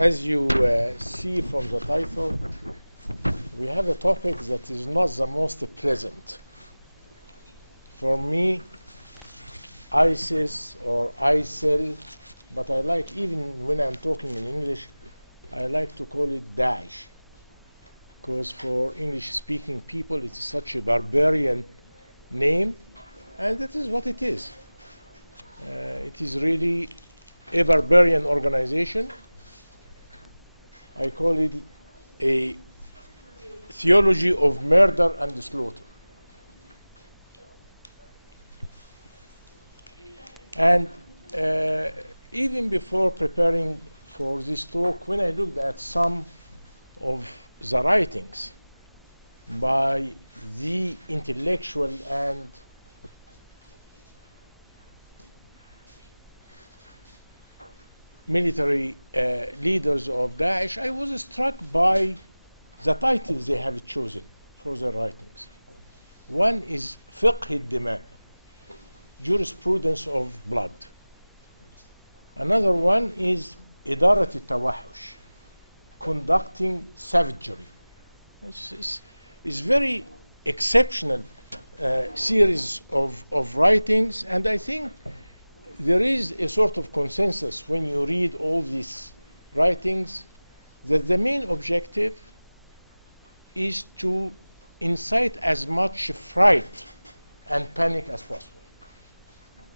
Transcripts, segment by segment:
As you see from the title, we have a topic that is not the most pleasant. For me, ISIS or ISIL, but I like, even when I'm talking in English, I like to call it Daesh, because for English-speaking people, it's such a barbarian name, and that is what it is. It is really a barbarian organization. I call it a theology of murder and slaughter. And even before preparing for this talk, when I looked at some of the writings by the intellectual and military leaders of Daesh, I was struck by the titles they have chosen for their writings. One is Fiqh al-Dima, jurisprudence of blood. Another one is Idarat al-Tawahush, conducting savagery. It's very exceptional series of writings, and I think there is a sort of consensus when you read all these writings that the main objective is to incite as much fright and panic as possible.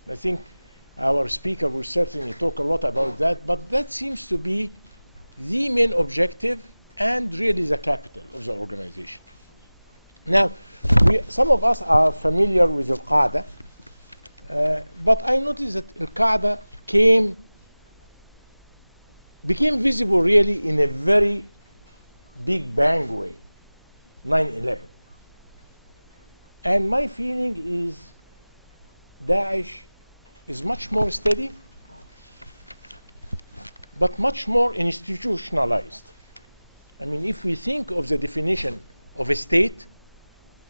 I think our speaker will certainly talk a lot about that, but that seems to be the main objective and really the capital of the organization. Now, some of us are familiar with Al-Qaeda, but I noticed that Al-Qaeda became visible really in a very big bang way, 9/11. And my feeling is Daesh is much more steady, but much more institutionalized. I mean, if we think of the definition of a state,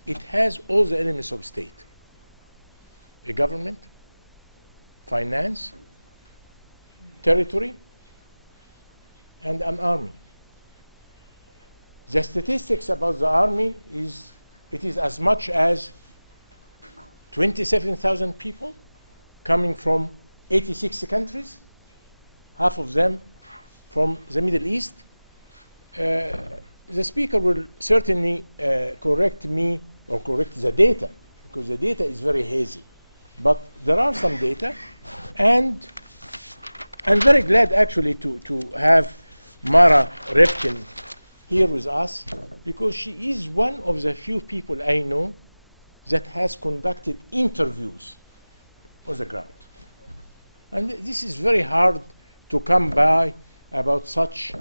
it has all the elements of state. A government, finance, territory, and an army. The statistics about the army is it is as much as 27,000 people coming from 86 countries, half of them from the Middle East. The speaker will certainly correct me or correct the data, because the data is very hazy. But there are some data, and I'm very glad actually to have Mara Rifkin here with us, because she is one of the few people I know that has conducted interviews on the ground. And this is very hard to come by about such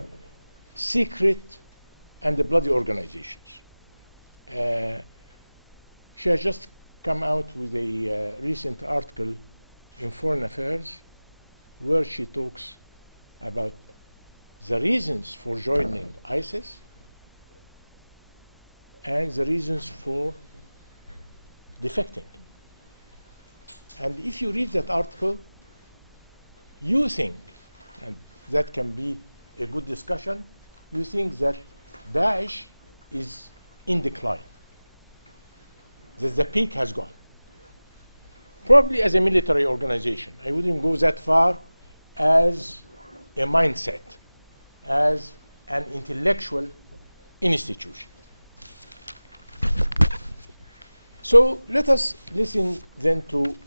secret and bloody organizations. She has just come out with a recent article in Foreign Affairs where she talks about the reasons for joining ISIS and the reasons for defecting. And if you read that article, you think, and that can be a good discussion, you think that Daesh is in decline, that the peak has gone. Probably as a military organization. I wouldn't go that far as a mindset, as an intellectual institution. So let us listen then to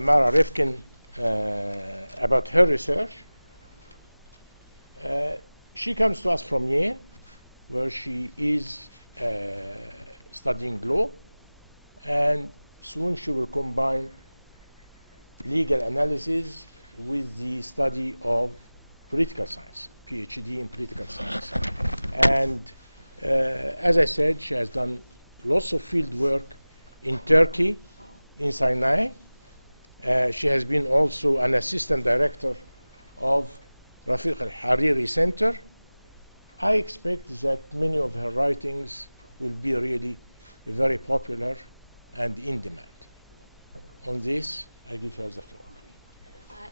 Mara Rifkin about her research. She comes to us from Yale, where she is studying law, and soon she will combine legal analysis with the study of political science, PhD in political science. And as I said, she has done lots of field work in Turkey, in Sinai. She has been also an assistant director of Rafiq al-Hariri Center. I expect that many of her writings will be really very popular and in demand. On this, I give her the floor.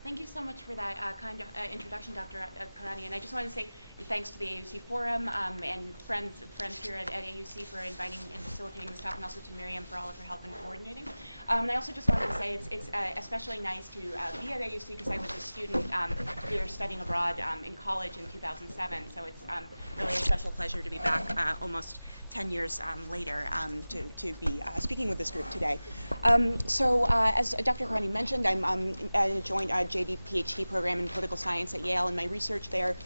Thank you so much for that kind introduction, Dr. Karani. And I just want to say thanks to the AUC Forum and friends here at AUC for inviting and facilitating this talk, and also to Miriam for all of her help in coordinating. And I also just wanted to say it's especially nice to be at AUC because I was a student here studying abroad in college in 2007. So it's really a special pleasure to be back almost 10 years later to be speaking with this group today. As Dr. Karani mentioned, I'm at a joint JD PhD program in political science at Yale, and my research there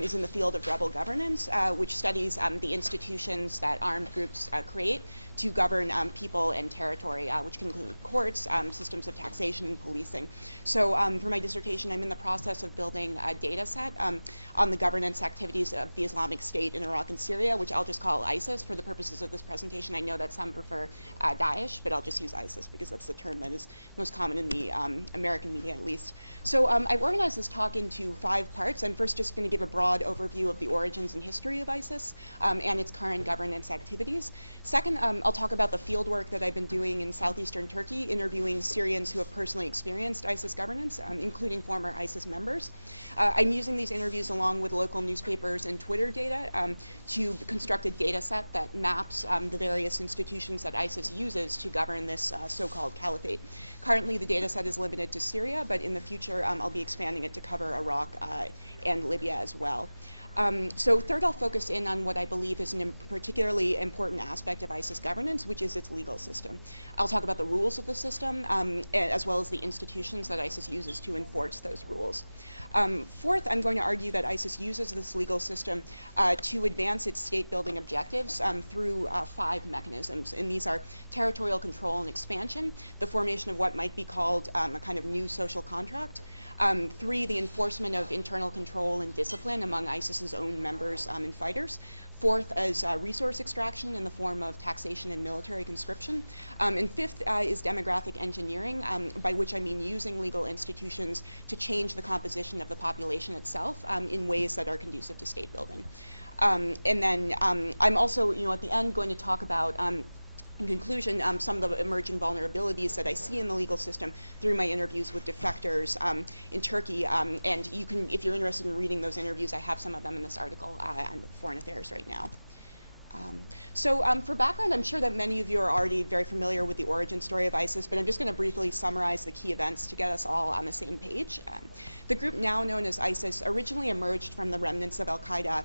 is in the field of rebel governance, which studies the institutions that armed groups create to govern people and territory, which can include courts, systems of taxation, and policing. So for my dissertation, I'm in the process of building a data set on the governance activities of the Islamic State in Iraq and Syria, which I'll just call ISIS for the purposes of this presentation. I know that some prefer Daesh, but I'll just use ISIS because that's the term that is most common in the American media, at least. So I've organized this talk into 5 parts. I'm first just going to give a broad overview of the origins and history of ISIS and its current governance activities. Second, I'll talk about the field work that I've been doing in southeastern Turkey, interviewing Syrians who have personally experienced ISIS governance, including former ISIS members. I'm using these interviews along with local newspapers and Twitter data to construct a data set that maps the various institutions that ISIS uses to govern this so-called caliphate. Currently, the data set is limited to Syria, but in the future, I'll be expanding it to cover Iraq and Libya as well. So third, I'll focus in on what I believe is a particularly important aspect of ISIS governance, which is its legal system. I'll talk about the rules of the system, as well as the institutions that ISIS uses to enforce those rules. Fourth, I'm going to argue that ISIS uses this legal system to advance its state-building objectives through 5 mechanisms, and these are territorial control and expansion, the formation of what might be called a kind of new social contract, 3, the enforcement of internal control and discipline among ISIS's own members and fighters. 4th is resource extraction in the form of taxation and military conscription. And 5th is demographic engineering, by which I mean using legal institutions to change the composition of the population itself in ways that are conducive to state building. And then I'm also, at the end going to talk about in conclusion, some of the emerging vulnerabilities that I see in the legal system through my interviews with defectors in Turkey. And you can, if you're interested in reading those interviews, I have some of them in this article on Foreign Affairs right now. For background, I'm sure that many of you are already very familiar with the origin story of ISIS, but I'm just going to briefly summarize the key events to get us all on the same page. The group now known as ISIS originally emerged from the remnants of al-Qaeda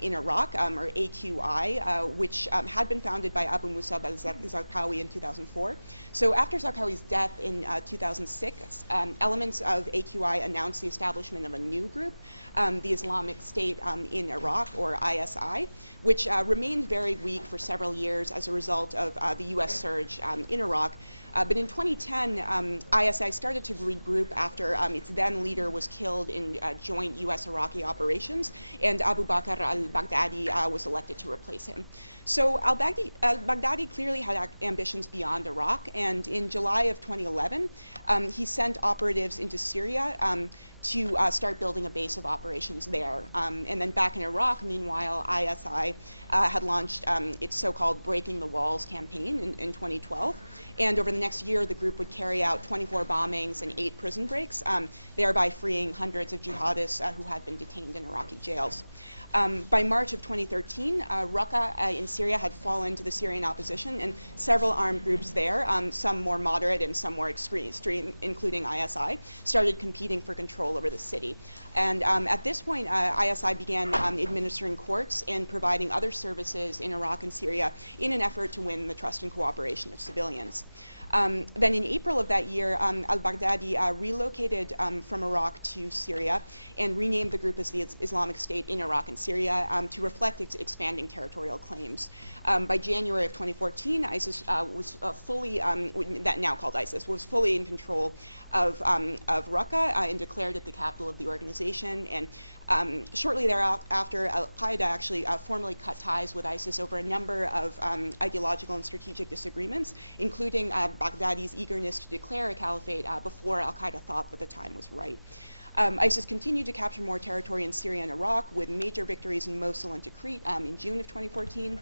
in Iraq, or AQI, which had been founded by Abu Musab al-Zarqawi in 2004. So after Zarqawi's death in 2006, elements of AQI announced the establishment of a new group, the Islamic State in Iraq, or ISI, which remained very weak for several years as a result of the U.S. surge in Iraq. But in 2010, ISI started to regroup after its then leader was killed in joint U.S.-Iraqi operations, and Abu Bakr al-Baghdadi was elected to replace him. So al-Baghdadi clearly had ambitions beyond Iraq, and in July of 2011, he sent operatives into Syria to start building a base of operations there. And then back in Iraq, meanwhile, ISI had launched its so-called Breaking the Walls campaign in 2012. And over the next year, the group would carry out 24 bombings and 8 prison breaks, thereby freeing hundreds of jihadists who had been detained in Iraqi jails. By March of 2013, Raqqa in Syria had fallen to the Syrian opposition, and several armed groups there, some more moderate and some more extreme, including ISI, started competing for control over the city. And at this point, ISI began administering courts and providing other services in Iraq and Syria in an effort to win the trust and cooperation of civilians. Then in April of that year, al-Baghdadi relocated from Iraq to Syria and renamed the group as the Islamic State in Iraq and Syria to reflect its expanding territorial claims. By January of 2014, ISIS was fully, that now called ISIS, was fully in control of Raqqa and declared it the capital of the organization. And shortly thereafter, al-Qaeda actually formally cut ties with ISIS over a number of ideological and strategic disagreements, including Baghdadi's eagerness to declare a caliphate before al-Qaeda thought that the time was right. ISIS continued to capture more territory in Syria and Iraq, with major victories in Mosul and Tikrit in June of 2014.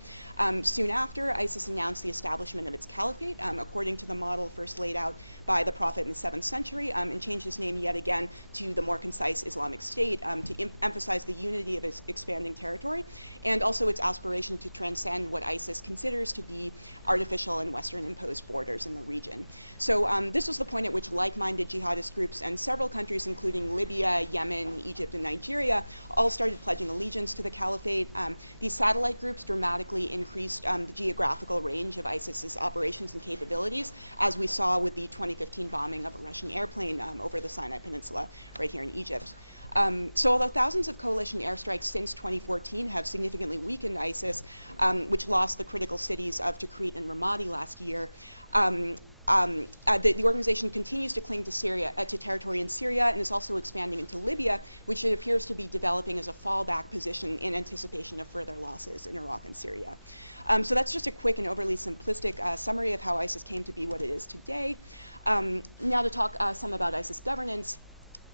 Soon after, ISIS announced the establishment of its caliphate, according to the model first laid out by the Prophet in the 7th century, and changed its name yet again to the more concise Islamic State to emphasize the unity of its expanding territory, and also its aspiration to transcend what ISIS considers to be artificial and Western-imposed borders in the region. So this was the point at which like-minded jihadist groups and several countries, including Libya, Yemen, Egypt, and Nigeria, all started pledging allegiance to the caliphate. These satellite groups dramatically increased the geographical range of ISIS's operations and capabilities, as we saw with the 2015 bombing of a Russian airplane over the Sinai Peninsula right here in Egypt. So although thousands of coalition airstrikes since 2014 have significantly weakened ISIS, which lost the critical cities of Tikrit and Ramadi last year, the organization continues to cling to Syria, to territory in Syria, and is also expanding into Libya, which it appears to be developing as a fallback position in anticipation of further losses in Iraq and Syria. So that's just a quick and overly simplistic summary of how ISIS came to be what it is today. Now to talk some about ISIS governance.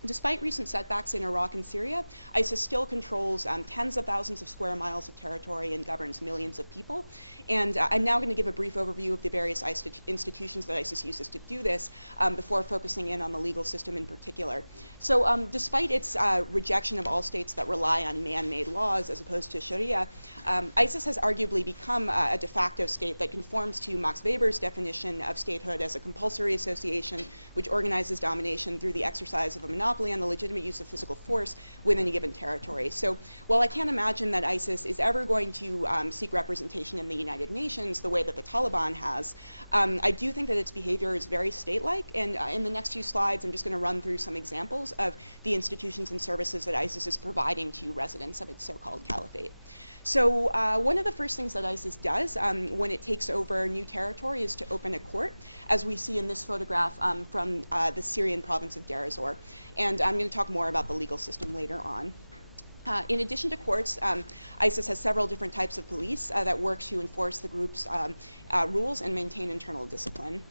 Despite recent setbacks in Iraq and Syria, ISIS still controls tens of thousands of square miles of territory and governs millions of people. And I'm now going to give a brief overview of the various institutions that ISIS uses to do this before focusing in on the legal system in particular. So despite its rejection of all states that rely on man-made laws as opposed to Sharia, ISIS has arguably become a de facto state that conforms to Max Weber's definition of statehood as a compulsory association which organizes domination through the exercise of a monopoly on the legitimate use of physical force within a given territory. So while I can't imagine that ISIS is ever going to seek representation in the United Nations the way that the Taliban has, I do think that its behavior is very state-like, and in the next few slides I'm just going to run through some examples of the institutions and services that ISIS is providing to residents of its so-called caliphate. So one of the first things that ISIS does when it takes over new territory is to open a court, as we see in this photograph from the Syrian province of Deir ez-Zor. And I'm going to talk more about the legal system later on. In addition to courts, ISIS has several different types of police that work to enforce the group's rules and maintain internal discipline.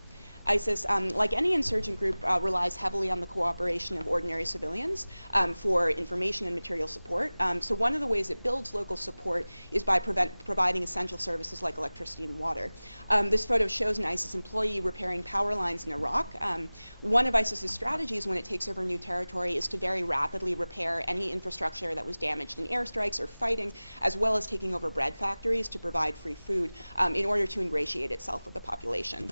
ISIS, like any insurgent group, relies heavily on the cooperation of ordinary civilians for information and material support. So one of the ways it builds local support is by providing essential services like electricity and water. This photo shows an ISIS employee repairing power lines in Iraq. One of ISIS's strategies when it takes over new territory is to very rapidly repair any infrastructure that was damaged in airstrikes or fighting, as well as taking over bread factories to provide free food in order to ingratiate itself with the population.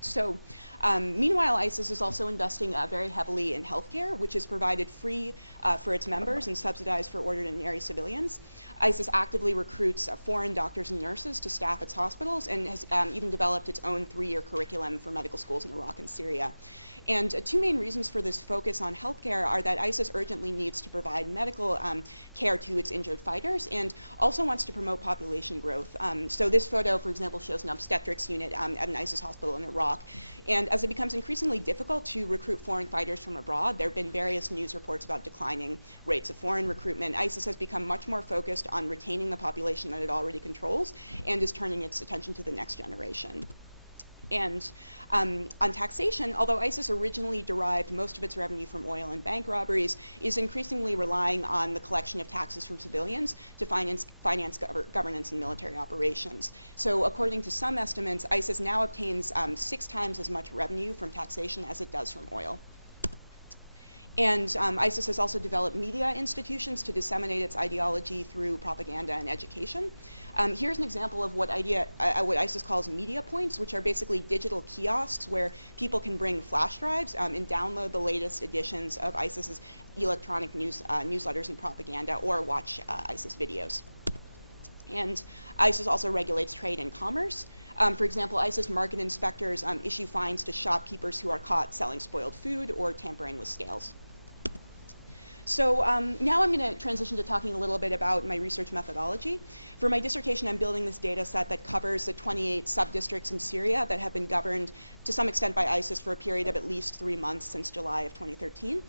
So, meanwhile, ISIS is also investing very heavily in healthcare, which is provided free for its members and subsidized for ordinary civilians. ISIS actively recruits foreign doctors and nurses to staff its hospitals and has even developed its own 3-year curriculum for medical schools in Iraq and Syria. And two main reasons for this focus on healthcare are that ISIS urgently needs to provide medical care to its injured fighters and also wants to promote population growth. So this photo, for example, shows an obstetrics unit at an ISIS hospital in Iraq. And as it becomes increasingly difficult to recruit foreign fighters from abroad, there have been various news reports about declining rates of foreign recruitment. ISIS has become much more focused on retaining the population that it already controls and is turning its attention to the next generation. And on taxation, although ISIS originally derived most of its revenue from oil and bank robberies, is increasingly relying on the collection of taxes from civilians to finance governance and military operations. So according to some estimates, ISIS now obtains 6 times as much revenue from taxation as it does from oil. And ISIS has also developed media institutions to disseminate its ideology through propaganda and education. Here's an example of what ISIS calls media points, which are basically digital kiosks where people can bring flash drives and download the latest editions of ISIS's electronic newsletters and propaganda, or watch ISIS videos. And ISIS also regulates trade and commerce. For example, ISIS market inspectors issue fines to shopkeepers who are caught selling spoiled food or tampering with scales. So now I'm going to transition to talking a little bit about my research methodology. For my dissertation, I'm building this data set that covers the 28 sub-districts in Syria that have been governed to some extent by ISIS for a period of at least 3 months since July of 2013,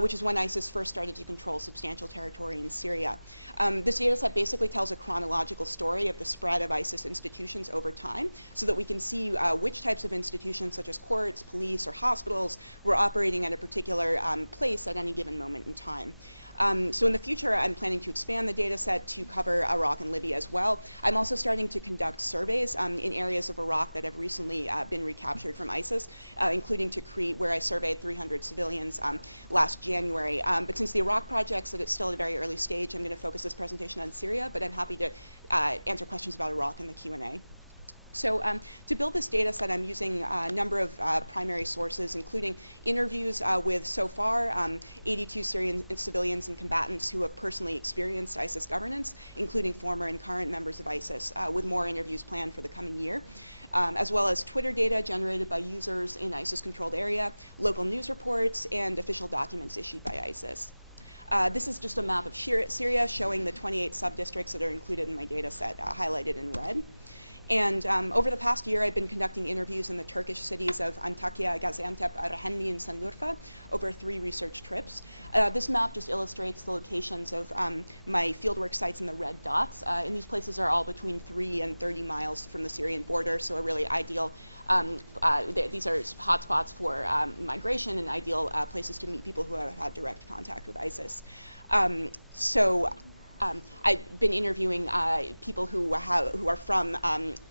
which is when ISIS first started to control substantial territory in Syria. This data set basically tells a chronological story of the spread of ISIS institutions over time so that we can see which types of institutions, such as courts, police, or hospitals, were operating at a particular place at any given moment in time. So in the future, I'm planning to expand the data set to cover Iraq and Libya as well. I'm also starting to conduct surveys in areas of Iraq that have recently been recaptured from ISIS, including to Crete, where I surveyed 300 civilians last January. But since the Iraq project's still at a very early stage, I'm going to focus this presentation on Syria, but I'm happy to answer questions about Iraq in the Q&A. So to build this data set, I'm using a number of primary sources, including interviews with, so far, 82 Syrian civilians and combatants who have personally experienced ISIS governance, including former and current members of ISIS, with more interviews planned for the coming year. As well as Twitter data generated by users in ISIS-controlled area, local news reports, and official documents issued by ISIS. This is just a map of Syria showing the 28 sub-districts that are included in my data set, highlighted in red. And over the past year, I've been conducting interviews in the Turkish cities of Antakya, Gaziantep, Arahanli, and Sanliurfa over 3 research trips. This map just illustrates the locations of my fieldwork sites in the red dots. And these places are all between 3 and 30 miles from the Syrian border, so a really ideal, these are hotspots for migration and ideal places to meet people who have had direct contact with ISIS. I've been interviewing people who are from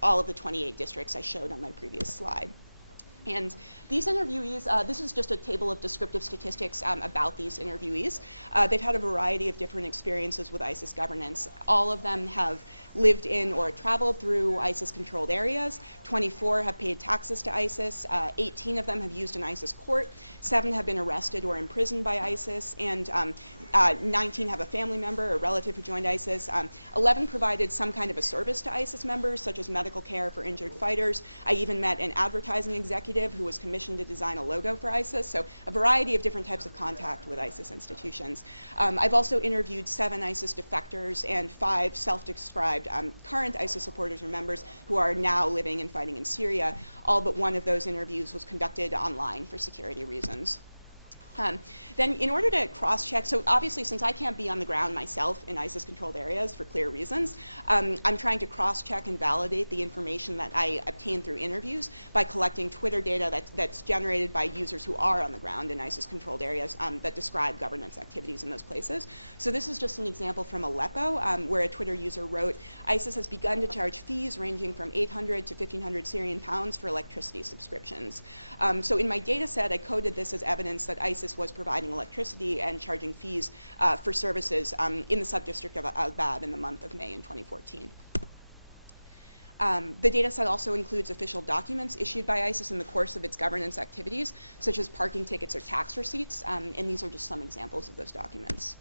all of the 28 districts I showed on my previous slide. And these interviewees, this is just a table of descriptive statistics about these interviewees. They've had a variety of different experiences with ISIS governance. All of them have lived in or traveled through ISIS-controlled areas. 24 have paid taxes to ISIS. 18 of them have used an ISIS court. 7 have been arrested or imprisoned by ISIS. And 19 have a family member or relative who joined ISIS. 11 provided some kind of a service to ISIS members, such as medical care for injured fighters. I even met an advertising executive who was commissioned to design a logo for ISIS, so a variety of different types of contact with ISIS institutions. I've also interviewed 7 ISIS defectors and 5 self-described current ISIS supporters or members who are now living and fighting in Syria. All but one of those interviews was conducted online for security reasons. Then in order to cross-check, so obviously since I can't be on the ground myself in ISIS-controlled areas for clear reasons, I'm trying to cross-check and validate the information that I obtain through interviews by collecting Twitter data that's generated by users who are on the ground in ISIS-controlled areas that describe governance activities in those places. So this is just an example from Aleppo, where a Twitter user wrote, ISIS has begun to charge fees ranging from 800 to 1,500 Syrian pounds for electricity subscriptions. So in my data set, I coded this as evidence that ISIS was providing electricity and charging fees for services in the sub-district of Al-Bab in the month of May in 2014. The data set also includes official documents issued by ISIS in the course of its governance activities, such as parking tickets or tax receipts, and these are just some examples of those documents.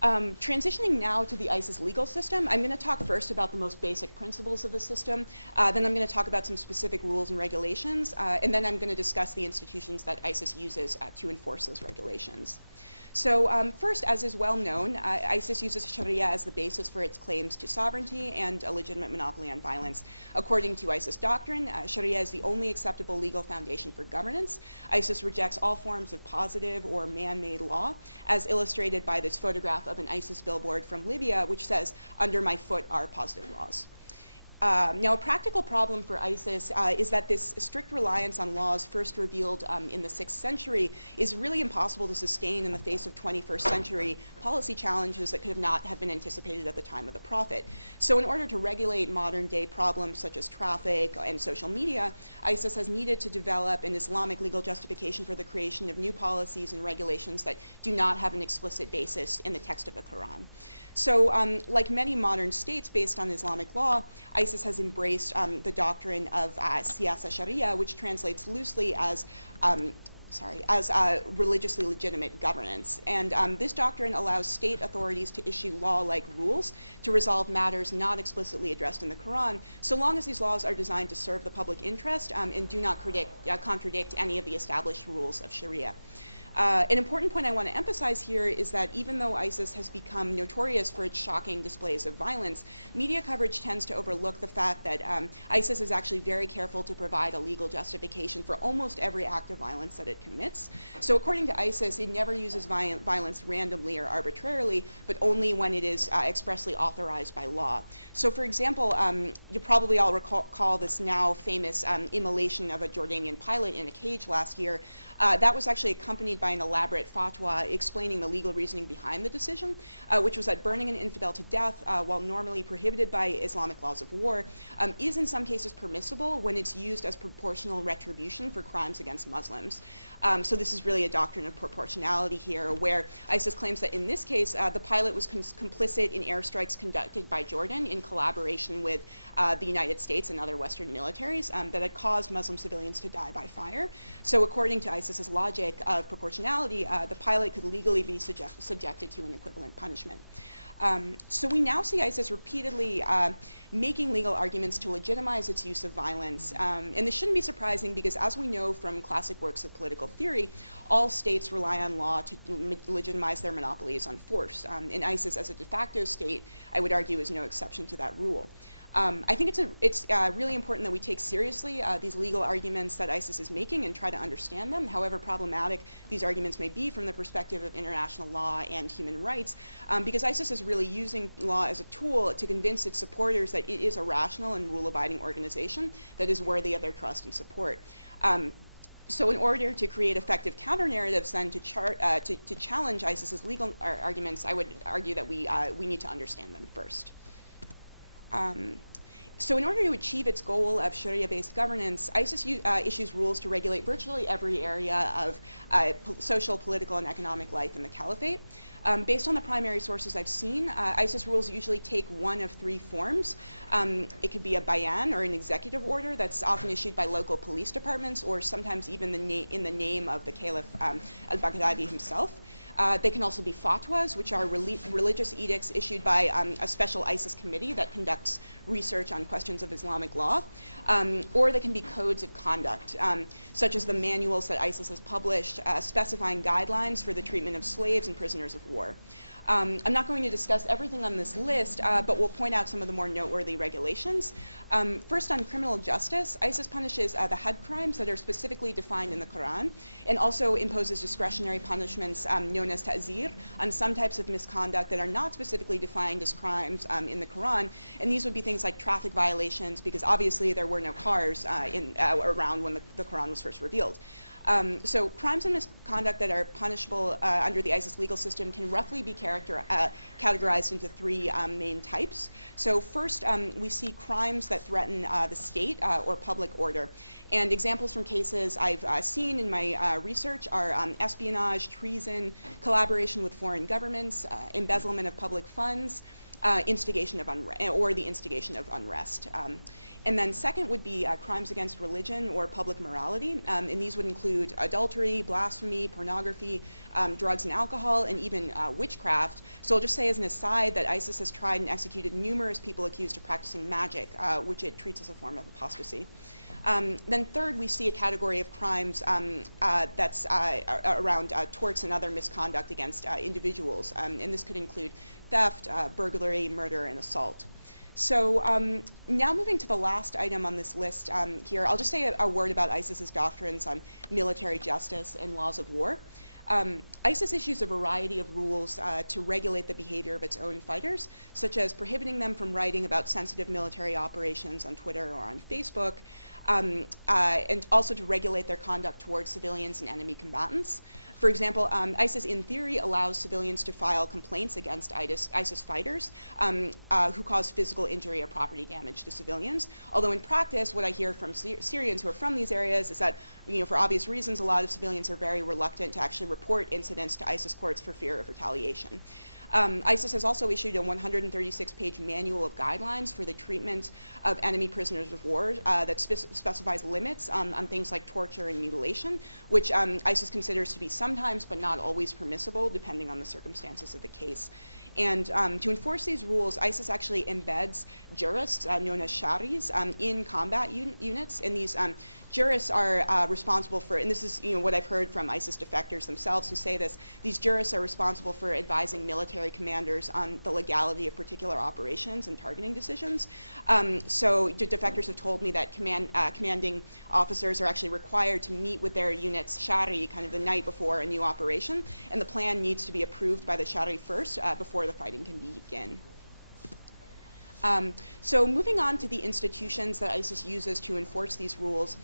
Transitioning now to the ISIS legal system, I'm going to talk first about the most basic principles of the system, then I'm going to talk about some specific rules and regulations, and then I'm going to discuss the institutions that ISIS uses to enforce those regulations. So first, as is well known, ISIS uses Sharia as the basis for its claims to sovereignty and a legitimate monopoly on violence. According to ISIS doctrine, Sharia is the only acceptable legal foundation for governance. ISIS rejects all forms of positive or man-made law, as illustrated by this photograph of an ISIS billboard from Libya, which says, "Under my foot are positive laws." Now, a practical problem for ISIS is that this strict reliance on laws first revealed in the 6th century is really impossible to sustain in the face of 21st century policy challenges that could not have been anticipated at the time of the Prophet. So in order to regulate modern day problems such as traffic and social media, ISIS has needed to develop an Islamic legal justification for the creation of new policies and regulations that do not have an explicit basis in the text of the Quran. So like many modern states based on Islamic law, ISIS has embraced the doctrine of siyasa sharia, which translates loosely as religiously legitimate governance. And this doctrine allows state authorities to issue law-like rules to resolve matters not explicitly addressed in the Quran, so long as these laws are designed to serve the public interest and do not contradict any of the established rules of Sharia. An important point I want to emphasize here is that even though ISIS has become notorious for its shocking displays of violence, media coverage tends to overlook the fact that ISIS is actually very careful to provide a legal justification for almost every act of violence that it commits. So according to ISIS, it never uses violence randomly or arbitrarily, but only when it is expressly authorized by law. So for example, you probably all recall this now famous immolation of a Jordanian pilot in a cage last year. That was actually accompanied by an elaborate fatwa explaining the legal reasoning behind the decision, which was that burning an infidel to death, while normally prohibited by Islamic laws of war, is in some cases permissible when it's used as proportional retribution for crimes against Muslims. So this is really a doctrine of proportionality here, where ISIS claims that in this case, the pilot was complicit in airstrikes conducted by Jordan in collaboration with the United States and other Western militaries that had caused Muslim civilians to die by fire. So according to ISIS's logic of proportionality, the pilot could legally be subjected to an equivalent punishment. So we now see ISIS repeatedly making legal arguments to legitimize its use of violence. And this shouldn't be surprising because, as we know from classic works of political theory, all states rely on law to legitimize their monopolies on force. And ISIS, as a de facto state, I would argue, is no exception to that rule. I think it's really important that we take seriously these legal arguments that ISIS is making and try to understand them, however problematic these arguments may be from the perspective of international law and human rights, because ISIS is really using law as a tool to convince its supporters that it is a rational and rule-abiding organization that is worthy of their trust and support. So in order to create effective counter-narratives then to challenge ISIS's legal arguments, I would argue that we need to understand them first. So in order to achieve its goal of Sharia-based governance, ISIS issues rules to regulate virtually every area of social, political, and economic life in the caliphate. Based on the primary sources I've seen, ISIS rules usually take one of three forms. It could be a bayan, or an executive order, that's often issued by local police departments, or sometimes even in the name of the Caliph al-Baghdadi himself. They can also be fatwas, which are religious edicts issued by a special ISIS committee that conducts research on questions of Islamic law. Or they can be codes of conduct, such as the manuals that ISIS has published specifying guidelines for the treatment of slaves and prisoners of war. I'm not going to discuss everything on this list, but we'll point out some of the more noteworthy regulations. First, on criminal justice, ISIS punishes the had crimes that are specifically defined in the Quran, and also imposes discretionary punishments known as ta'zir on some types of misconduct that are not specifically defined as crimes in the Quran. And these would be things like traffic violations, because obviously there were no cars around when the Quran was first revealed. So crimes and misconduct that are punishable under the ISIS legal system can roughly be categorized into three main types. So first, we see crimes that threaten the state or public order. And examples from cases I've seen in my research are espionage, treason, collaboration with foreign governments, embezzlement of public funds, instigation of unrest. And then second would be crimes against religion or public morality, and these would include adultery, blasphemy, pornography, drugs and alcohol, and even witchcraft. So I'll just say as an aside that ISIS has tried and executed numerous people accused of practicing magic, which it treats as a form of apostasy. Then third, we see a category of crimes that's around torts and other misconduct against individuals, and this could include theft, burglary, murder, and assault. So now moving to the last item on this list here, I'll just say a word about ISIS's doctrines on military justice and laws of war. ISIS issues a variety of rules to regulate the behavior of its own fighters, such as prohibiting them from writing about sensitive military operations on Twitter or on Facebook, and also to regulate their conduct towards civilians and enemy combatants. For example, ISIS in theory allows civilians to file complaints against ISIS fighters who cause physical injury or property damage to civilians. Although in practice, what I hear from Syrians who are from these areas is that, for obvious reasons, a lot of civilians are very reluctant to actually report incidents to ISIS courts for fear of retaliation. ISIS has also issued a 136-page manual of guidelines for the treatment of enemy prisoners of war that specifies limits on things like torture and mutilation, which ISIS considers to be sometimes but not always permissible, depending on the circumstances of the case. And to enforce these rules, ISIS actually embeds jurists known as sharis in combat units, and these jurists are responsible for, and this is what I've heard from ISIS defectors themselves who say this, these jurists are responsible for advising military commanders on the legality of particular operations and targeting decisions. So defectors have told me that commanding officers are actually required to meet with their unit's shari kind of the night before a new operation, and the plan needs to be approved by the shari first before the fighting can begin. So moving on to the institutions that ISIS uses to enforce these rules,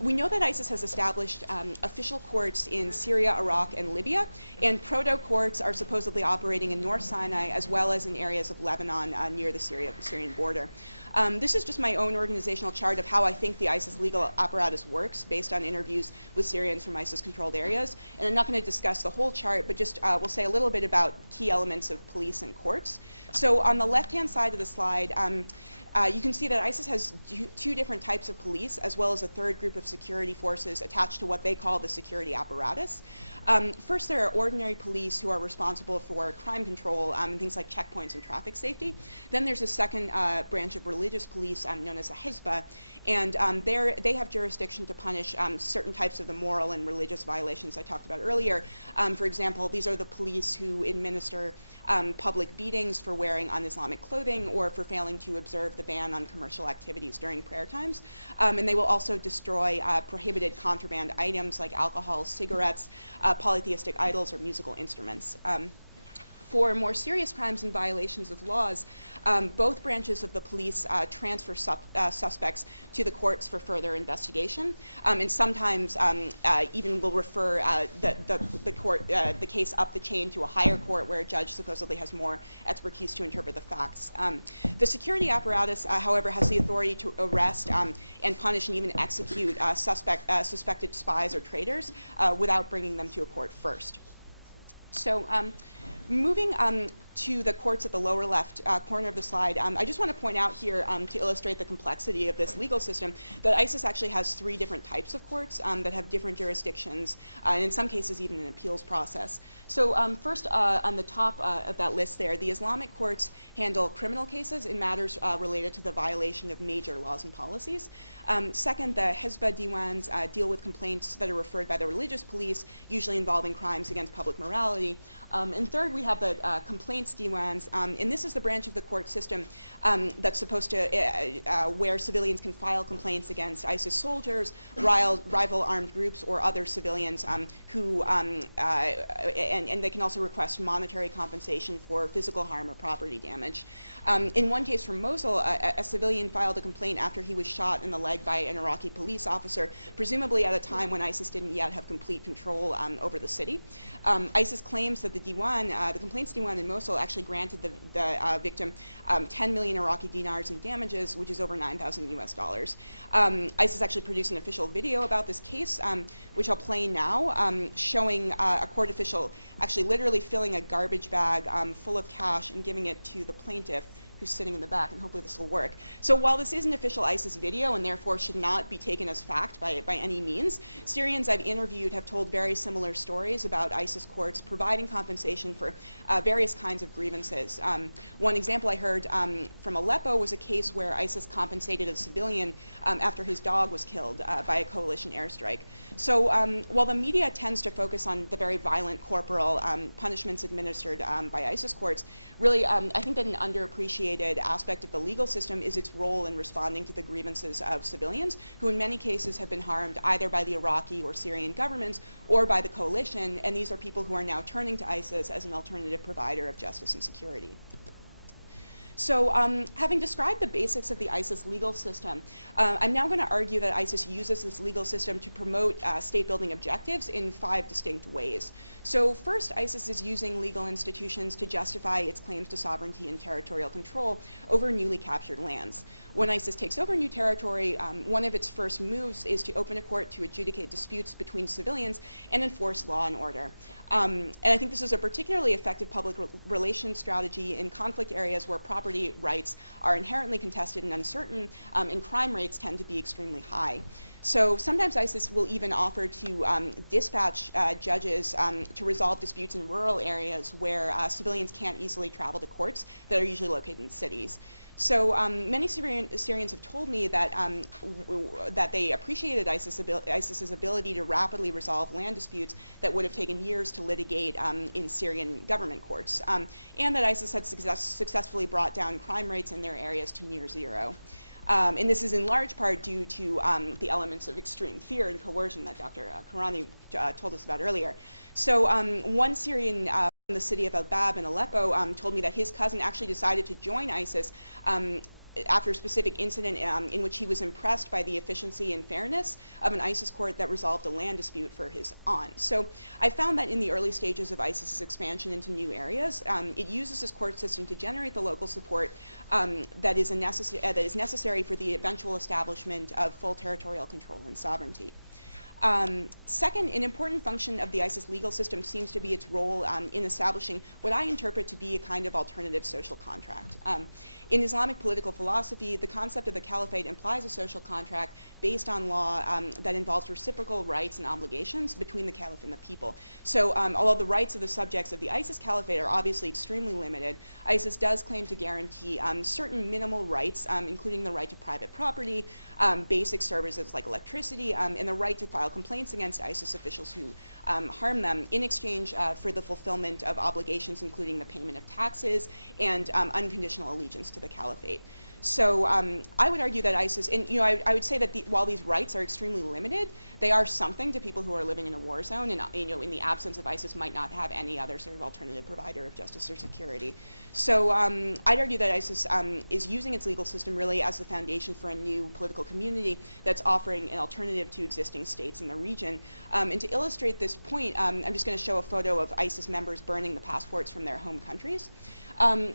we know that ISIS has established official courts in Syria, Iraq, and Libya, and proto-courts are supposedly operating in North Sinai as well as in areas of Lebanon near the Syrian border. This is just my own organizational chart of how I think the ISIS legal apparatus works based on interviews with Syrians from ISIS-controlled areas. And I'm not going to discuss the whole chart, but just we'll say a little bit about key elements of police and courts. So on the left-hand side of the slide, you can see that ISIS has two different types of police, as well as a third group of security forces attached to what they call the security apparatus. First, there are ordinary police who are responsible for crime control and things like checkpoints and traffic safety. Then there's a second branch of religious police known as the Hizbah, and they have jurisdiction to punish certain types of the moral and religious violations I talked about earlier. For example, these are the police who administer public beatings for wearing un-Islamic clothing or for failing to observe the ban on commercial activities during prayer times. And they will also destroy prohibited contraband items like alcohol, cigarettes, polytheistic idols, or musical instruments. For more serious crimes and violations of laws, both branches of the police transfer suspects to the courts for further investigation, and sometimes even will refer the case up the chain to a higher court where a judge supposedly has more expertise to interpret the facts. The security apparatus, however, has the authority to arrest and punish and even execute suspected spies or traitors without bringing them to a court first. So moving to the courts at the lower left corner of the slide, I just want to point out here to illustrate the complexity of this legal system that ISIS actually has three different types of courts that have different jurisdictions, and in some cases even an appeals process. So first, on the top of that list there, the Islamic courts handle criminal cases in matters related to the violation of major laws and policies. Second, the Hizbah Diwans deal with complaints that are referred by the religious police, usually involving crimes against public morality. And third, we have the complaints Diwans, and this is the branch of the court system that's supposed to, where civilians can file complaints against ISIS soldiers, rival armed groups, or other civilians who, and they can also request monetary compensation for physical harm or property damage. In one case from Mosul, a civilian filed a complaint after he was shot in the leg by an Iraqi police officer, presumably at a time when ISIS didn't yet have complete control over the city. ISIS claims that the Diwan, the complaints Diwan in Mosul, actually granted the victim 10 million Iraqi dinars in damages, which is over $9,000 US. ISIS actually produced an official video about this case, which I'll play now, showing a court official actually literally filling a garbage bag full of cash and giving it to the plaintiff, who's sitting in the back, and hopefully this will work. So while this is an official ISIS video and therefore should not be taken as fact by any means, Syrians I've interviewed have told very similar stories about ISIS courts providing compensation for various kinds of grievances. One example I heard from Aleppo was a case where ISIS compensated a civilian after his dog was killed by a coalition airstrike. So while the media tends to focus on the very violent corporal punishments administered by ISIS courts, really I think that an underappreciated aspect of the legal system is its role in responding to the grievances of civilians, who in many cases have been harmed either by the Iraqi or Syrian governments or by the coalition, and these are people who are now turning to ISIS as an alternative provider of justice and security. So having described the basics of the ISIS legal system, I'm now going to argue that ISIS uses this legal system to promote state-building objectives in 5 distinct ways. So first, ISIS is using legal institutions to justify its claims to sovereignty and territorial control over newly captured lands. When ISIS takes over new territory, one of its first moves is to open a court to adjudicate disputes between civilians and enforce law and order. And I think this is a particularly effective public relations strategy in conflict areas where property rights are inherently contested and uncertain, and crime rates tend to be extremely high. So sometimes ISIS will even offer to dispatch judges to resolve disputes in rural areas where civilians can't easily travel to courts that are usually located in cities. So many Syrians have told me that that they appreciated ISIS's ability to rapidly resolve land disputes that would have taken years to litigate in Syrian government courts, and that ISIS had successfully brought down crime rates in their areas to near zero. And this is in large part due to the elements of extreme fear and coercion that Dr. Karani told us about earlier. So one Syrian from the city of Al-Bab in Aleppo told me that his cousin actually decided to join ISIS after a specific incident in which he was impressed by the efficiency and fairness of an ISIS court that resolved a land dispute for his aunt. So I found that in the early stages of ISIS's expansion into new areas, it uses this court system to generate the local support that is necessary for the eventual establishment of full territorial control and sovereignty. Second, an important function of the ISIS legal system seems to be its role in establishing what I interpret to be a kind of alternative social contract. In Islamic political philosophy, the concept of the caliphate implies a social contract based on law that involves reciprocal rights and obligations between the caliph and the people. So although the rights of the subjects of the ISIS caliphate are obviously extremely limited, ISIS does claim to guarantee certain minimal rights, including the right to private property, basic services like electricity, and the right to file complaints against ISIS officials who harm them in exchange for the fulfillment of obligations, including the payment of taxes and unconditional allegiance to the caliphate. So I would argue that ISIS, and I would say that while these rights are extremely limited, they are something to people who are living in a war zone, and in the absence of ISIS might not have any other sort of alternative provider of justice or security. So I'd argue that ISIS is using its legal system really as the foundation for a new political community that's offering an alternative to existing states in the region. And to illustrate this point, I'm just going to show a photo of ISIS members burning the passports from their home countries.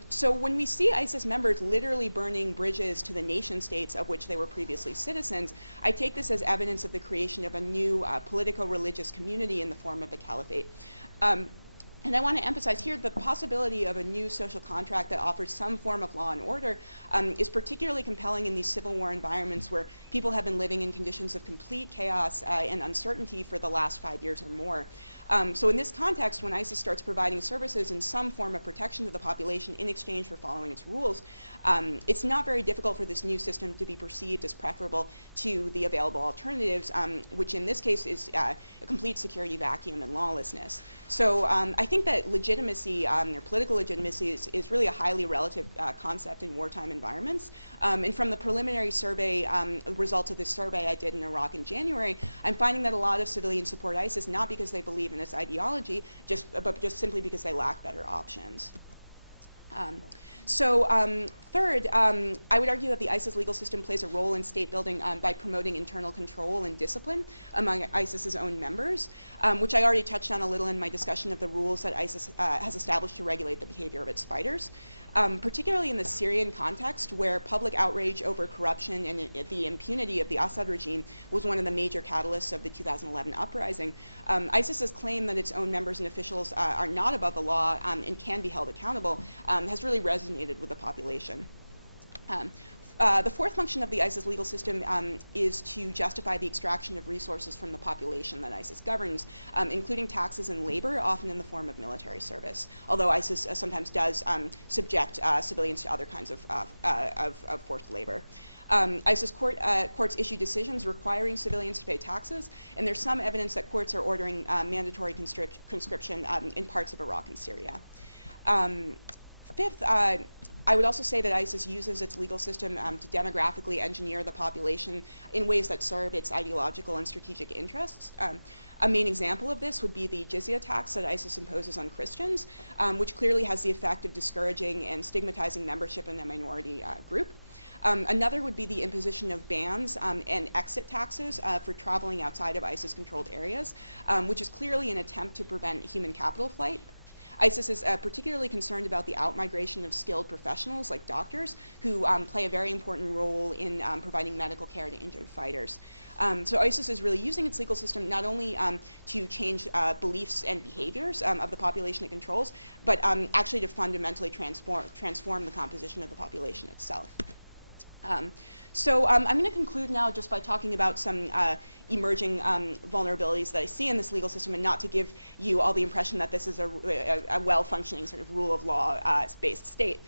So when we see ISIS members literally burning bridges to the nation states of which they were previously citizens, I take this as evidence of the creation of a new politico-religious community in the form of the caliphate. And I want to emphasize here that the possibility of a new social contract that offers some form of law and order is particularly compelling in these civil war environments where people have been living in conditions of complete chaos and uncertainty for the last 5 years or more. So in this context, when ISIS starts providing services and some form of protection to the population in exchange for following its rules, it's not very difficult for this new system to be perceived as preferable to the available alternatives, which in this case is a complete security vacuum and lawlessness. So I think that legitimacy, or political legitimacy, is really a highly relative concept in wartime environments. And from the preliminary survey results of this survey I did in Iraq in January, I'm finding that a lot of civilians support ISIS not because they believe in its ideology, but just simply because they lack better options. Third, I would argue that the ISIS legal system plays a role in state building by promoting internal control and discipline among ISIS's own members, which I already touched on a little in my discussion of the rules that ISIS has established to regulate the behavior of its fighters. Particularly in the Syrian context, where public outrage over corruption and the impunity of the Assad regime was one of the major catalysts of the 2011 uprising, ISIS's claim that its own members and officials are not above the law and can be held accountable has really resonated with the population. The fourth function of the ISIS legal system is to justify the extraction of resources from the population that ISIS governs, including taxes and labor, often in the form of military service, although ISIS sometimes does subject civilians to other kinds of forced labor. ISIS courts issue decisions requiring civilians to pay taxes, and there's some evidence that courts are ordering mandatory conscription in parts of Iraq and Syria. Fifth, I would also say that ISIS uses its legal system to demographically engineer the population in ways that serve its ideological and strategic interests. A main example of this would be the jizya tax that ISIS imposes on Christians, which clearly has the effect of discouraging and stigmatizing membership in a minority group. Another would be the imposition of bans and exit taxes for traveling outside of ISIS-controlled areas, which is clearly an attempt to prevent human capital flight. ISIS is particularly concerned about the outmigration of skilled professionals like doctors who play a very important role in providing medical care to injured fighters. So ISIS is really using its legal system not only to change beliefs and behaviors of the population it controls, but actually to fundamentally transform the composition of the population itself. So I'm going to conclude now just by talking about some emerging vulnerabilities that I see in this legal system, and not to give you all the impression that this is a well-functioning sort of rule of law-based state.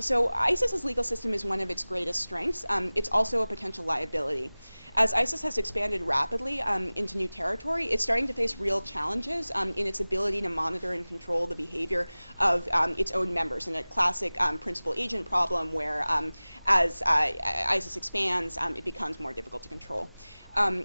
So ISIS's legal system is one of its greatest strengths. It's also a potential liability. As ISIS has expanded rapidly into new territory, it's starting to face real challenges in its ability to monitor and control the behavior of its own members, in a classic principal agent problem where as ISIS expands, it becomes more difficult to control.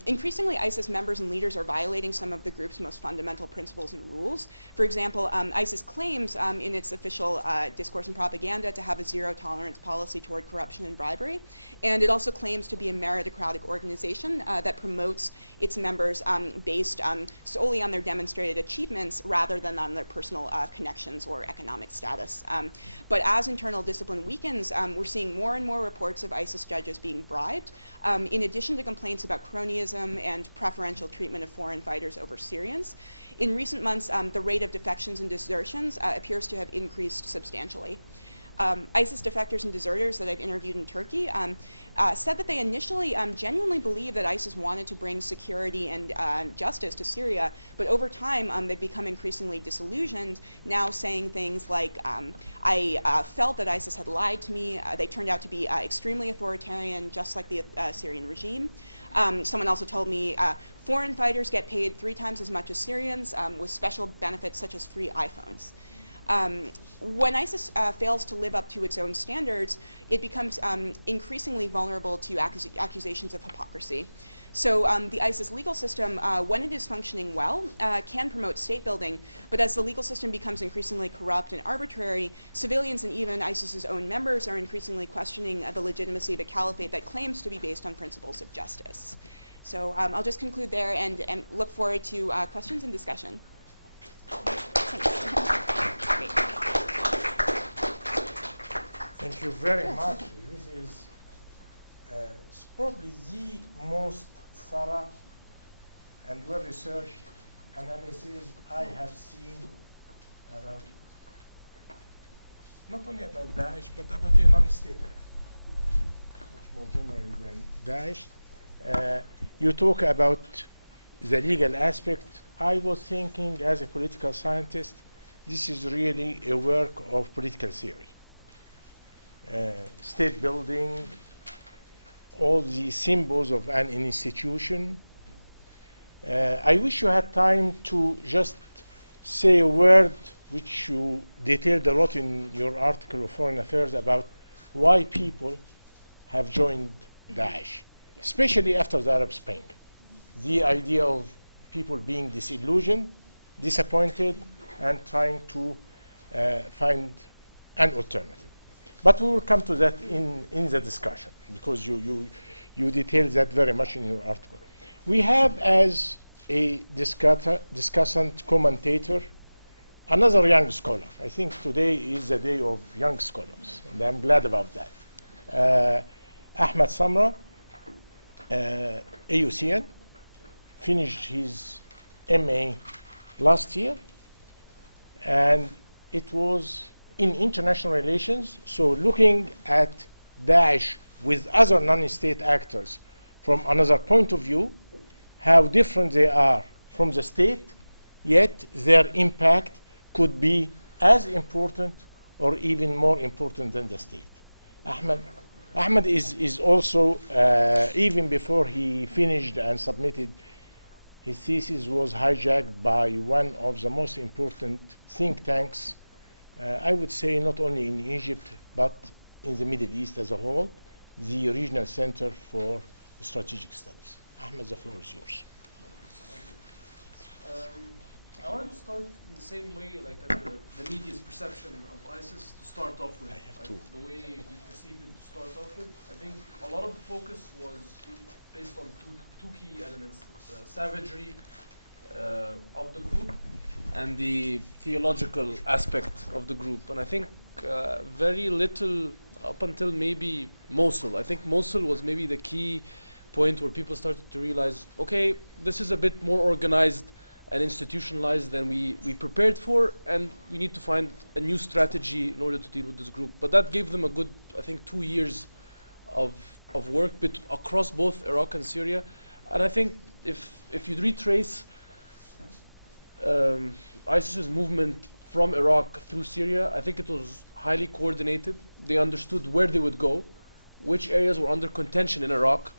Increasingly, ISIS members and leaders are violating some of the group's most fundamental principles and rules. For example, ISIS claims in its official discourse and propaganda to have a zero-tolerance policy toward corruption and bribery, and it also claims to be a meritocratic organization that promotes its members based solely on their demonstrated achievements rather than on their personal connections or economic status. But as internal discipline weakens, we're seeing more and more reports of ISIS judges being bribed, in addition to complaints about cronyism and preferential treatment of foreign fighters over Syrians. In recent months, the rate of defections and desertions appears to have increased substantially. ISIS defectors and deserters that I've interviewed in Turkey said that they initially genuinely believed that ISIS wanted to bring security and justice to Syria, but over time they've become increasingly disillusioned, now saying things like, I felt that ISIS had lied to me, they turned out to be extremely authoritarian, just like the Syrian regime. Someone also told me foreign fighters get paid 3 times as much as Syrians, with special benefits such as free iPhones. When ISIS fails to live up to its own standards, it becomes increasingly vulnerable to accusations of hypocrisy. So the ISIS legal system, when it is functioning well, can promote state building, but as the legal system becomes increasingly corrupt and arbitrary, civilians and even ISIS's own members are increasingly questioning the legitimacy of a caliphate that claims to be based on principles of justice. So I'll just conclude there and look forward to questions and discussion. Thanks. Thank you very much. This is probably the most thorough and well-researched analysis I have seen about, not only about Daesh, but about the non-state, much more generally than Daesh. You talk about the legal aspect. I was thinking, as a political scientist, this is really a work of political theory. State building, all the symbols of an institution. I wish you had time to just say a word which you detailed a lot in your article of Foreign Affairs about why people have joined Daesh, especially after the Arab Spring. The idea of people being disillusioned, disappointed, and trying to find an alternative. But we will come to that in the discussion, because you detailed that very much in your article. We have, as a discussant, commentator, another young scholar. I think today is the day of young scholars, and I'm glad about that. Ahmed Samra, AUCN, finished his MA last year, and it was in international relations, so looking at Daesh with other non-state actors from another point of view, how different they are from the state, yet their impact could be as important or even more important than the state. Ahmed is also, even before he finished and submitted his thesis, was hijacked by one of the most important think tanks I would say not only in Egypt, but in the Middle East as a whole, the regional center for strategic studies. Ahmed, the floor is yours. I wanted to start in the same way, like the media's perception of ISIS to start off with. I have Like two. the way we perceived it to start off with. I think a lot of the focus was based on two key elements: the savagery of the group and the theological aspect of the group. And I think very little up until maybe Mosul. I think Mosul was maybe the key point where people started to realize, okay, this is a bit more organized and institutionalized than we prepared for, and we need to find a new strategy in order to deal with this group. But that gave them a good, I think, 2 years of work across both Iraq and Syria. And I think if you retrace ISIS's movement from Iraq through Syria, I think it was highly coordinated. They understood where they would go, which areas were under contention in Iraq.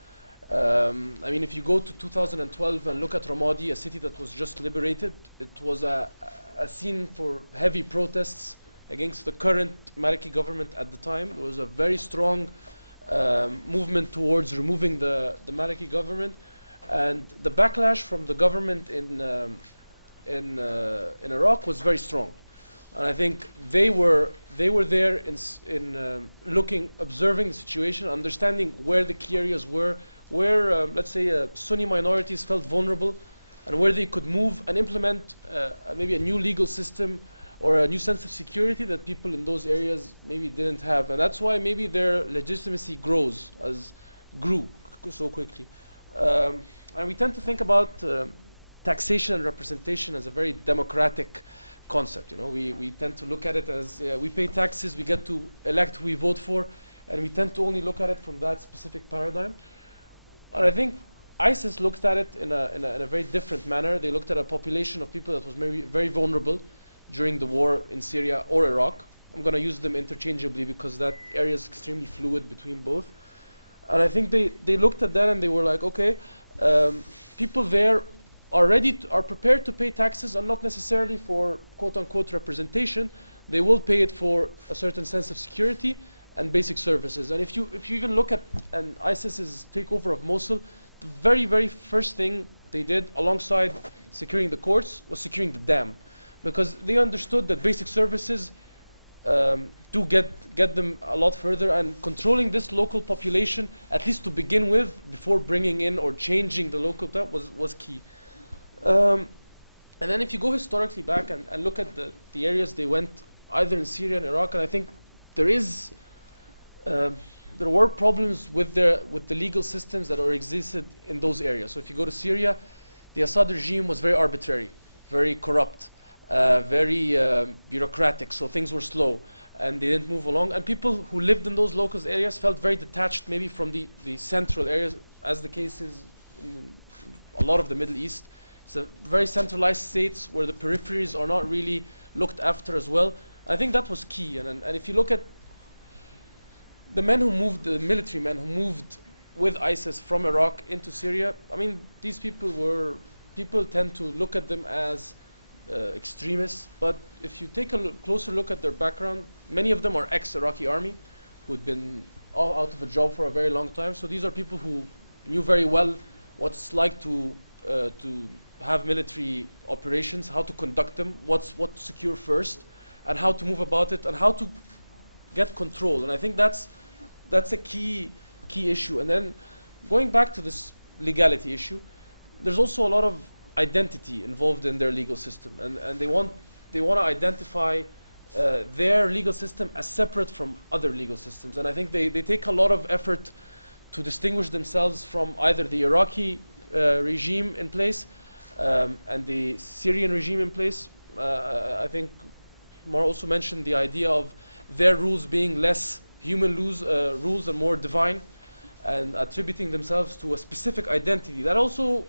I mean, if you go to 2012 and look at Ramadi, a city that was just liberated, it was a scene for heavy protests against the current Maliki government at the time. There was a very strong movement towards removing the Maliki government, and the backlash from the government in Iraq was very strong. And I think they were there in looking, observing the situation, understanding where the key areas were, where, let's say, Sunni minorities felt vulnerable, and where they could move and implement maybe a new legal system or a new sense of security that people in those areas maybe didn't have. And that's why maybe their legitimacy grew so quickly. And we tend to think about taxation and representation as a very democratic concept. You know, we tend to look at it as we pay taxes, we get to elect who we vote for, and we tend to only look at it from that specific paradigm. And I think ISIS looked at it in a very different manner. They looked at a population of people that was maybe very vulnerable during the war in Syria or Iraq. I'm going to use them interchangeably because that area is extremely fluid between both. And I think they looked at that and they were like, okay, people there are prepared to pay taxes, and not necessarily for quote-unquote representation. They will pay it for a certain sense of security and basic services. And if you even look at ISIS's takeover of Mosul, the very, very first thing they did alongside securing the courts was securing the dam, because they understood that basic services do get them a lot further, and controlling this local population, at least to begin with, before bringing in or changing the local dam, was key. And then if you go historically back and look at the areas they went, either in Syria and Iraq, and I think there were problems with the legal systems that existed in those areas. So if you go to Syria, the Assad regime was very arbitrary, very corrupt, very bureaucratic, so things were slow and they didn't move along. And people who lived in those local areas felt very detached maybe from the central areas, as the case is in a lot of the Middle East. It's a very centralized states where the peripheries are not really looked after as well. I think that was key. And if you look at the military men who moved with ISIS from Iraq into Syria, I mean, these people tend to look at them as extremists, but if you take a closer look at their background, many of them are ex-Iraqi army who had been out of a job for a very long time. So these are people who knew very well what it's like to have military operations, how to conduct them, what to secure first, and how to move about it, and how to get control. And I think that's a key issue. And then going back to this legality issue, there's also a lot of identity involved in their legal system, and they want to identify their legal system as separate from other legal systems. And I think they take a lot of effort to distinguish themselves from either the Iraqi regime in place and the Syrian regime in place. I think Mar also mentioned the idea of their rules being less human rules and more divine, and attributing themselves to a specific identity. That also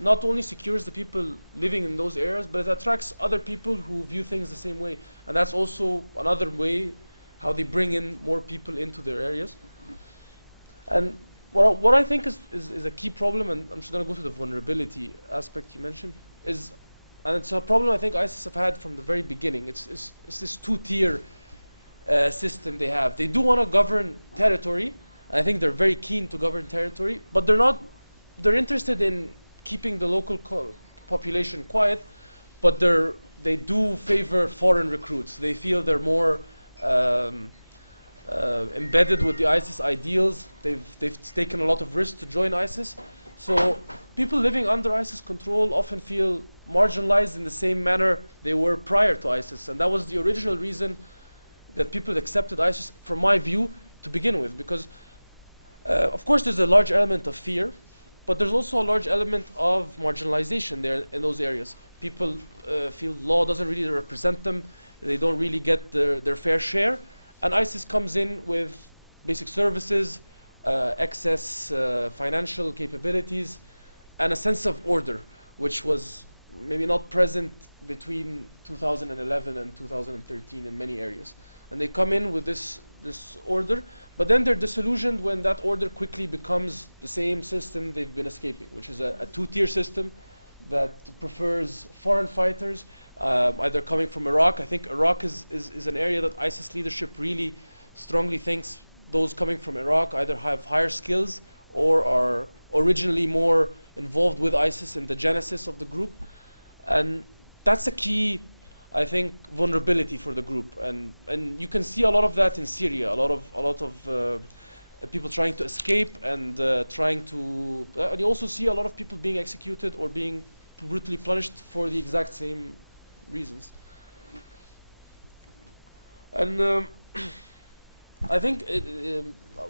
not only secures the people living in those areas, but it attracts other people who view things the same way. And that's also another way how they bring in more people into their areas. And what I think is a key problem, and I'm just going to go to the vulnerability aspect you mentioned, is and it's a problem I think ISIS have had from the very beginning. It's this two-tier system they have. They do want to govern territory. I think they're very keen to govern territory, but they're interested in keeping the local population quiet, but they do favor foreign recruits. They feel they're more embedded with the ISIS ideals. They've taken a lot of risks to join ISIS. So people living under ISIS control often feel marginalized in the same manner they were prior to ISIS. And that was the original reason that people accepted ISIS, from my view, to begin with. Because, of course, there's a large element of fear, but there's also a large element of marginalization there in those areas. People feel law doesn't really represent them. They don't really get their fair share. And ISIS comes in with basic services, excess financial capabilities, and a sense of order, which was maybe not present between 2011 and 2013 in many areas. And they come in with this order, but then they're disillusioned when that order quickly becomes the same system they've been escaping, which is a two-tier system that prefers foreign fighters, either coming from Iraq. I think Iraq is an area that ISIS leadership really strongly thinks those coming from Iraq either have higher skills or are originally more involved with ISIS in the genesis of the group. And that's a key, I think, vulnerability for the group. And you can see a lot of that in Syria, a lot of people trying to escape and trying to, and you also see a lot of people being executed or being brutally punished for the exact same reasons. And I think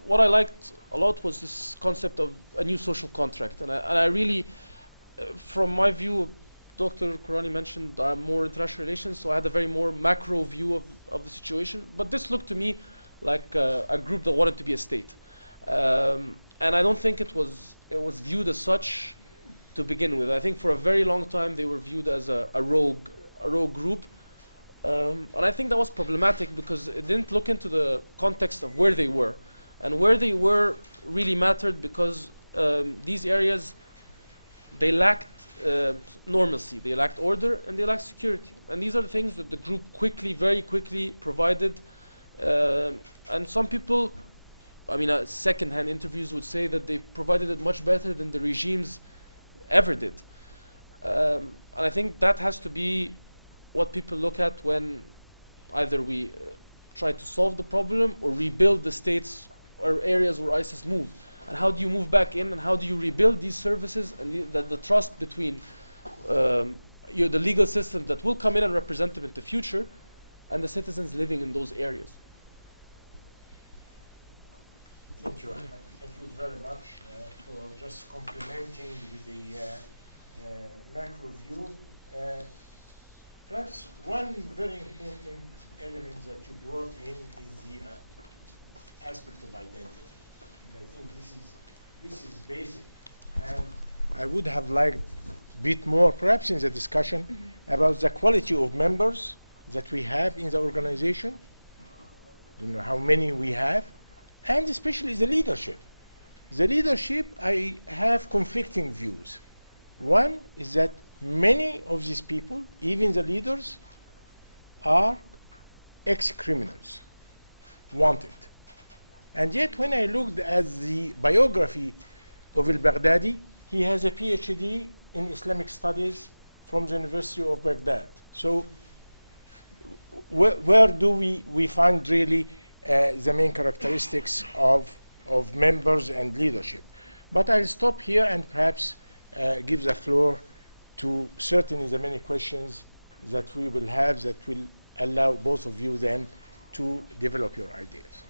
what I liked a lot was this concept of a new social contract. And I really, from my view, Dr. Kourani mentioned more international relations, so I had a very more macro view of the situation. But this looked to me like a group that wanted to be a state. And I don't think it was viewed as such to begin with. I think for a very long time they were viewed as a rogue group. And I think that was problematic because it didn't look into the context of where they were. And where they were really mattered because these areas, they lacked normalcy, they lacked order, and they lacked security. And these are the things that the group very quickly provided. And some people, I mean, second-hand interviews would say that they provided it much better than the regimes ever did. And I think that has to be what people look at when either we try to solve the problem or rebuild the states or areas where ISIS move. And how do you move back in, and how do you rebuild these services and the trust between the legal system that will come in and represent them in the future and the citizens living in those areas. Thank you. Thank you very much for just complementing with the macro view. Perhaps one very important element that you brought in is the aspect of identity. And I think this is basic. And I would have liked a bit more, perhaps in the discussion, about the quality of members that we have in the organization. Don't know how many we have, and especially the leadership. The leadership, I have conflicting views. One is that many of these people, even the leaders, are ex-criminals, wanted. And yet when I looked at the biography of al-Baghdadi, he has a PhD in Islamic studies from the University of Baghdad. So where do we find really the main characteristics of members and leadership? But I'll stop here and perhaps give the floor to certainly the many questions that we will have that will allow both of you then to develop your ideas.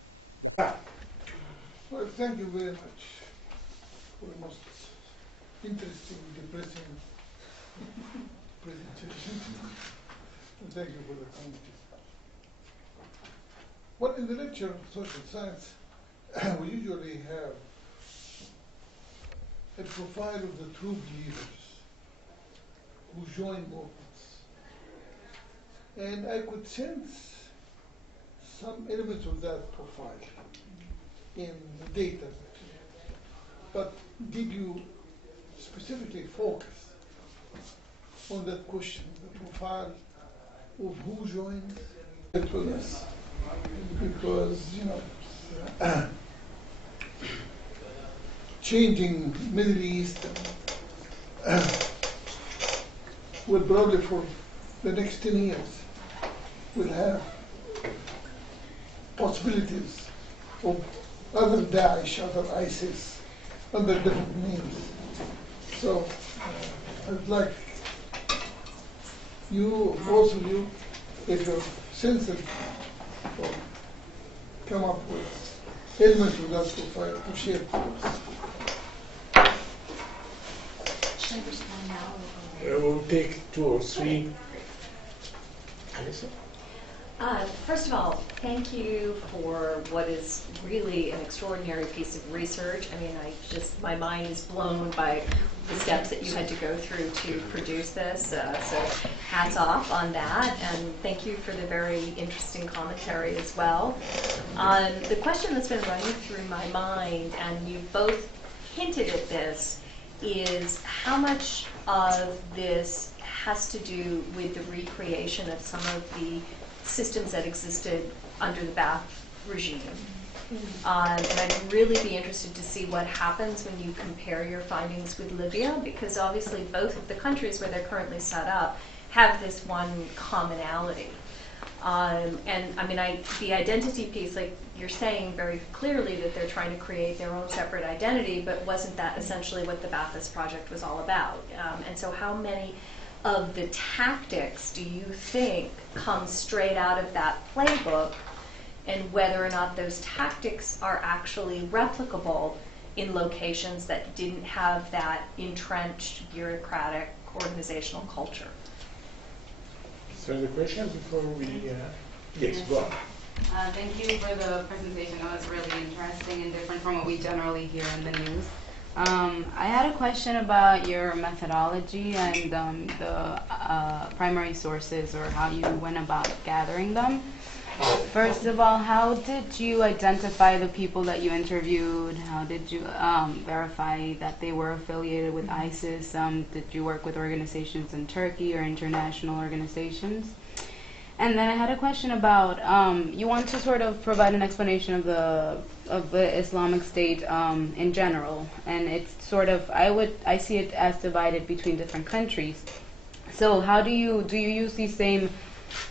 Well, thank you very much for the most interesting, depressing presentation. And thank you for the comments. Well, in the lecture of social science, we usually have a profile of the true believers who join movements. And I could sense some elements of that profile in the data. But did you specifically focus on that question, the profile of who joined it with us. Because, you know, changing Middle East will probably for the next 10 years will have possibilities of other Daesh, other ISIS, under different names. So I'd like you, both of you, if you're sensitive, or come up with elements with us to share with us. We'll take 2 or 3. Alisa? First of all, thank you for what is really an extraordinary piece of research. I mean, my mind is blown by the steps that you had to go through to produce this. So hats off on that, and thank you for the very interesting commentary as well. The question that's been running through my mind, and you both hinted at this, is how much of this has to do with the recreation of some of the systems that existed under the Ba'ath regime. And I'd really be interested to see what happens when you compare your findings with Libya, because obviously both of the countries where they're currently set up have this one commonality. And I mean, the identity piece, like you're saying very clearly that they're trying to create their own separate identity, but wasn't that essentially what the Ba'athist project was all about? And so how many of the tactics do you think come straight out of that playbook, and whether or not those tactics are actually replicable in locations that didn't have that entrenched bureaucratic organizational culture? So the question before we, yes, go on. Thank you for the presentation. That was really interesting and different from what we generally hear in the news. I had a question about your methodology and the primary sources, or how you went about gathering them. First of all, how did you identify the people that you interviewed? How did you verify that they were affiliated with ISIS? Did you work with organizations in Turkey or international organizations? And then I had a question about, you want to sort of provide an explanation of the Islamic State in general, and it's sort of, I see it as divided between different countries. So how do you use these same,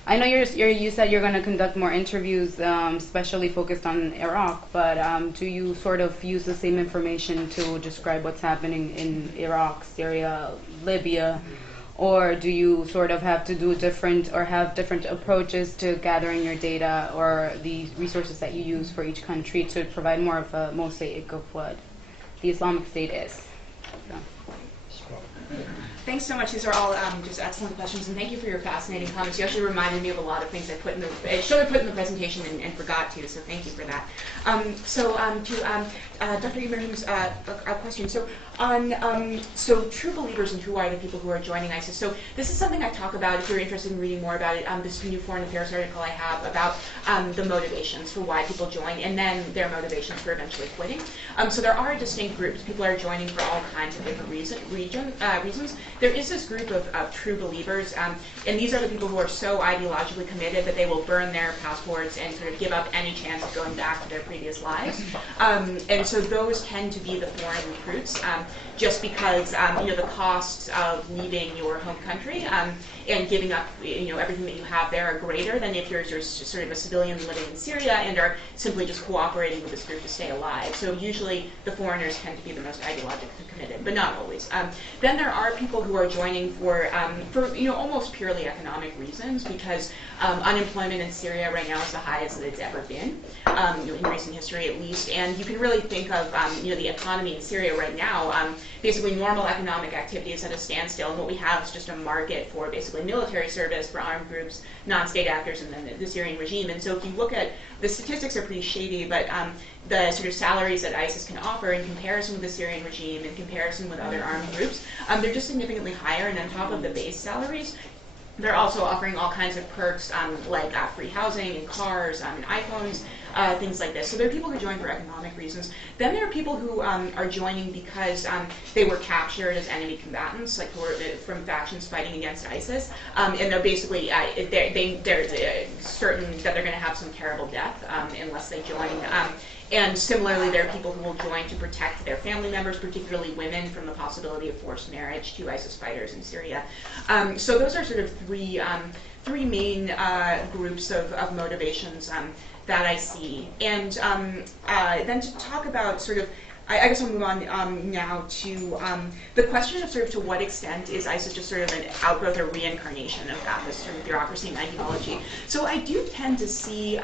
I know you said you're going to conduct more interviews, especially focused on Iraq, but do you sort of use the same information to describe what's happening in Iraq, Syria, Libya? Or do you sort of have to do different, or have different approaches to gathering your data, or the resources that you use for each country to provide more of a mosaic of what the Islamic State is? So. Thanks so much. These are all just excellent questions, and thank you for your fascinating comments. You actually reminded me of a lot of things I should have put in the presentation and forgot to, so thank you for that. To Dr. Ibrahim's question, so true believers and who are the people who are joining ISIS. So this is something I talk about if you're interested in reading more about it. This new Foreign Affairs article I have about the motivations for why people join, and then their motivations for eventually quitting. So there are distinct groups. People are joining for all kinds of different reasons. There is this group of true believers, and these are the people who are so ideologically committed that they will burn their passports and sort of give up any chance of going back to their previous lives. And so those tend to be the foreign recruits, just because the costs of leaving your home country and giving up everything that you have there are greater than if you're sort of a civilian living in Syria and are simply just cooperating with this group to stay alive. So usually the foreigners tend to be the most ideologically committed, but not always. Then there are people who are joining for almost purely economic reasons, because unemployment in Syria right now is the highest that it's ever been, in recent history at least. And you can really think of the economy in Syria right now. Basically, normal economic activity is at a standstill, and what we have is just a market for basically military service for armed groups, non-state actors, and then the Syrian regime. And so if you look at the statistics, are pretty shady, but the sort of salaries that ISIS can offer in comparison with the Syrian regime, in comparison with other armed groups, they're just significantly higher. And on top of the base salaries, They're also offering all kinds of perks like free housing and cars and iPhones, things like this. So there are people who join for economic reasons. Then there are people who are joining because they were captured as enemy combatants, like who are from factions fighting against ISIS, and they're basically they're certain that they're going to have some terrible death unless they join. And similarly, there are people who will join to protect their family members, particularly women, from the possibility of forced marriage to ISIS fighters in Syria. So those are sort of three main groups of motivations that I see. And then to talk about sort of, I guess I'll move on now to the question of sort of to what extent is ISIS just sort of an outgrowth or reincarnation of Ba'athist sort of bureaucracy and ideology. So I do tend to see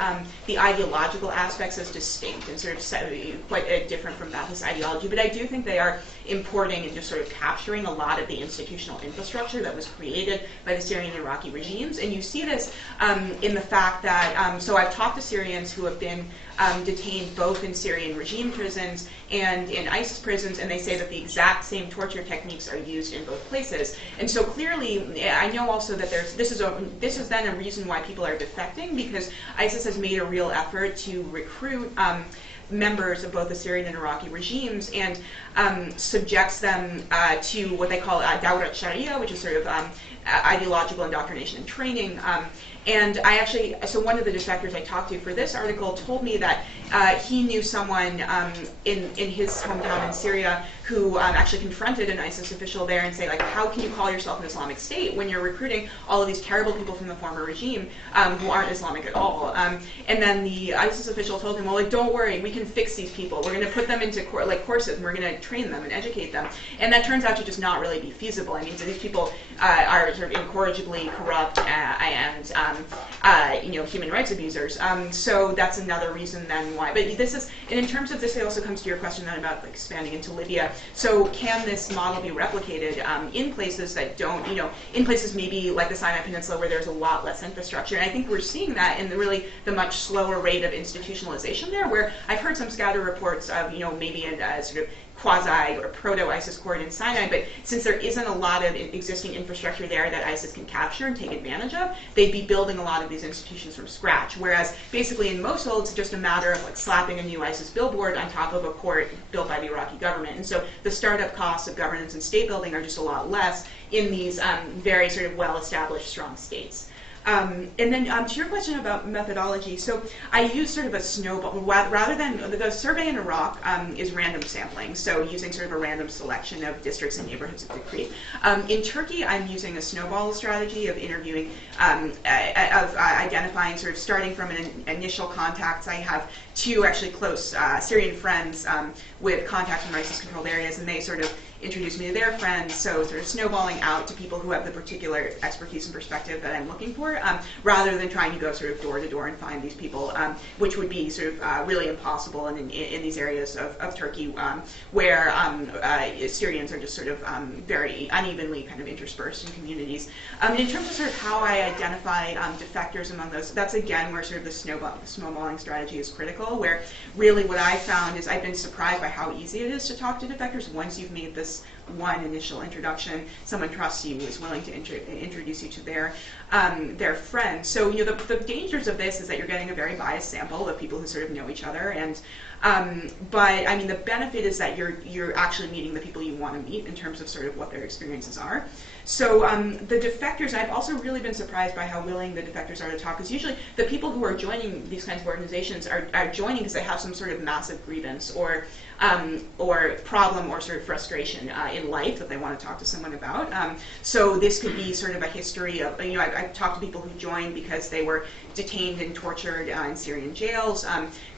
the ideological aspects as distinct and sort of quite different from Ba'athist ideology, but I do think they are importing and just sort of capturing a lot of the institutional infrastructure that was created by the Syrian and Iraqi regimes. And you see this in the fact that, so I've talked to Syrians who have been detained both in Syrian regime prisons and in ISIS prisons, and they say that the exact same torture techniques are used in both places. And so clearly, I know also that this is then a reason why people are defecting, because ISIS has made a real effort to recruit members of both the Syrian and Iraqi regimes and subjects them to what they call Dawrat Sharia, which is sort of ideological indoctrination and training. And I actually, so one of the defectors I talked to for this article told me that he knew someone in his hometown in Syria who actually confronted an ISIS official there and say, like, how can you call yourself an Islamic State when you're recruiting all of these terrible people from the former regime who aren't Islamic at all? And then the ISIS official told him, well, like, don't worry, we can fix these people. We're going to put them into courses, and we're going to train them and educate them. And that turns out to just not really be feasible. I mean, so these people are sort of incorrigibly corrupt and human rights abusers. So that's another reason then why. But this is, and in terms of this, it also comes to your question then about expanding into Libya. So can this model be replicated in places that don't, in places maybe like the Sinai Peninsula where there's a lot less infrastructure? And I think we're seeing that in the much slower rate of institutionalization there, where I've heard some scattered reports of, maybe in sort of quasi or proto-ISIS core in Sinai, but since there isn't a lot of existing infrastructure there that ISIS can capture and take advantage of, they'd be building a lot of these institutions from scratch. Whereas basically in Mosul, it's just a matter of like slapping a new ISIS billboard on top of a court built by the Iraqi government. And so the startup costs of governance and state building are just a lot less in these very sort of well-established, strong states. And then to your question about methodology, so I use sort of a snowball, rather than, the survey in Iraq is random sampling, so using sort of a random selection of districts and neighborhoods of the Crete. In Turkey, I'm using a snowball strategy of interviewing, identifying, sort of starting from an initial contacts. I have two actually close Syrian friends with contacts in ISIS-controlled areas, and they sort of introduce me to their friends, so sort of snowballing out to people who have the particular expertise and perspective that I'm looking for, rather than trying to go sort of door to door and find these people, which would be sort of really impossible in these areas of Turkey where Syrians are just sort of very unevenly kind of interspersed in communities. In terms of sort of how I identify defectors among those, that's again where sort of the snowballing strategy is critical, where really what I found is I've been surprised by how easy it is to talk to defectors once you've made this one initial introduction. Someone trusts you, is willing to introduce you to their friends. So the dangers of this is that you're getting a very biased sample of people who sort of know each other, and but I mean the benefit is that you're actually meeting the people you want to meet in terms of sort of what their experiences are. So the defectors, I've also really been surprised by how willing the defectors are to talk, because usually the people who are joining these kinds of organizations are joining because they have some sort of massive grievance or problem or sort of frustration in life that they want to talk to someone about. So this could be sort of a history of, I've talked to people who joined because they were detained and tortured in Syrian jails,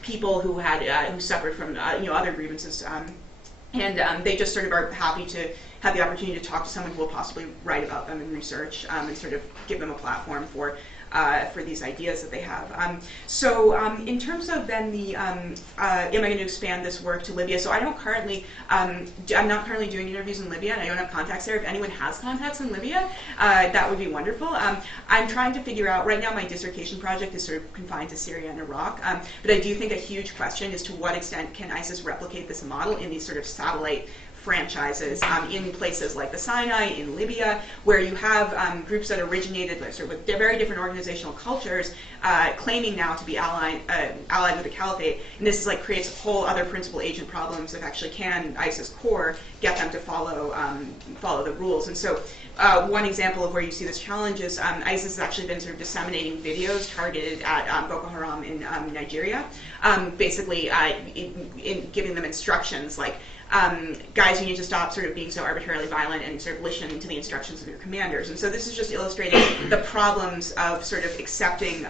people who had who suffered from other grievances, and they just sort of are happy to have the opportunity to talk to someone who will possibly write about them and research and sort of give them a platform for these ideas that they have. So in terms of then the, am I going to expand this work to Libya? So I don't currently, I'm not currently doing interviews in Libya, and I don't have contacts there. If anyone has contacts in Libya, that would be wonderful. I'm trying to figure out, right now my dissertation project is sort of confined to Syria and Iraq, but I do think a huge question is to what extent can ISIS replicate this model in these sort of satellite franchises in places like the Sinai, in Libya, where you have groups that originated sort of with very different organizational cultures, claiming now to be allied with the caliphate. And this is like creates a whole other principal agent problems of actually can ISIS core get them to follow the rules. And so one example of where you see this challenge is ISIS has actually been sort of disseminating videos targeted at Boko Haram in Nigeria, basically in giving them instructions like, guys, you need to stop sort of being so arbitrarily violent and sort of listen to the instructions of your commanders. And so this is just illustrating the problems of sort of accepting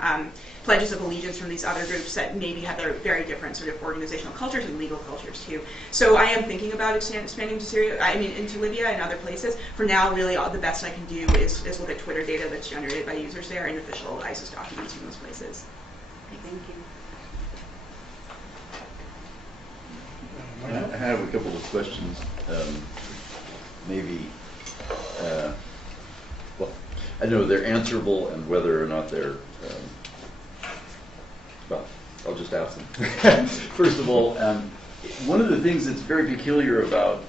pledges of allegiance from these other groups that maybe have their very different sort of organizational cultures and legal cultures too. So I am thinking about expanding to Syria, into Libya and other places. For now, really, the best I can do is look at Twitter data that's generated by users there and official ISIS documents from those places. I have a couple of questions. Maybe, well, I know they're answerable, and whether or not they're, well, I'll just ask them. First of all, one of the things that's very peculiar about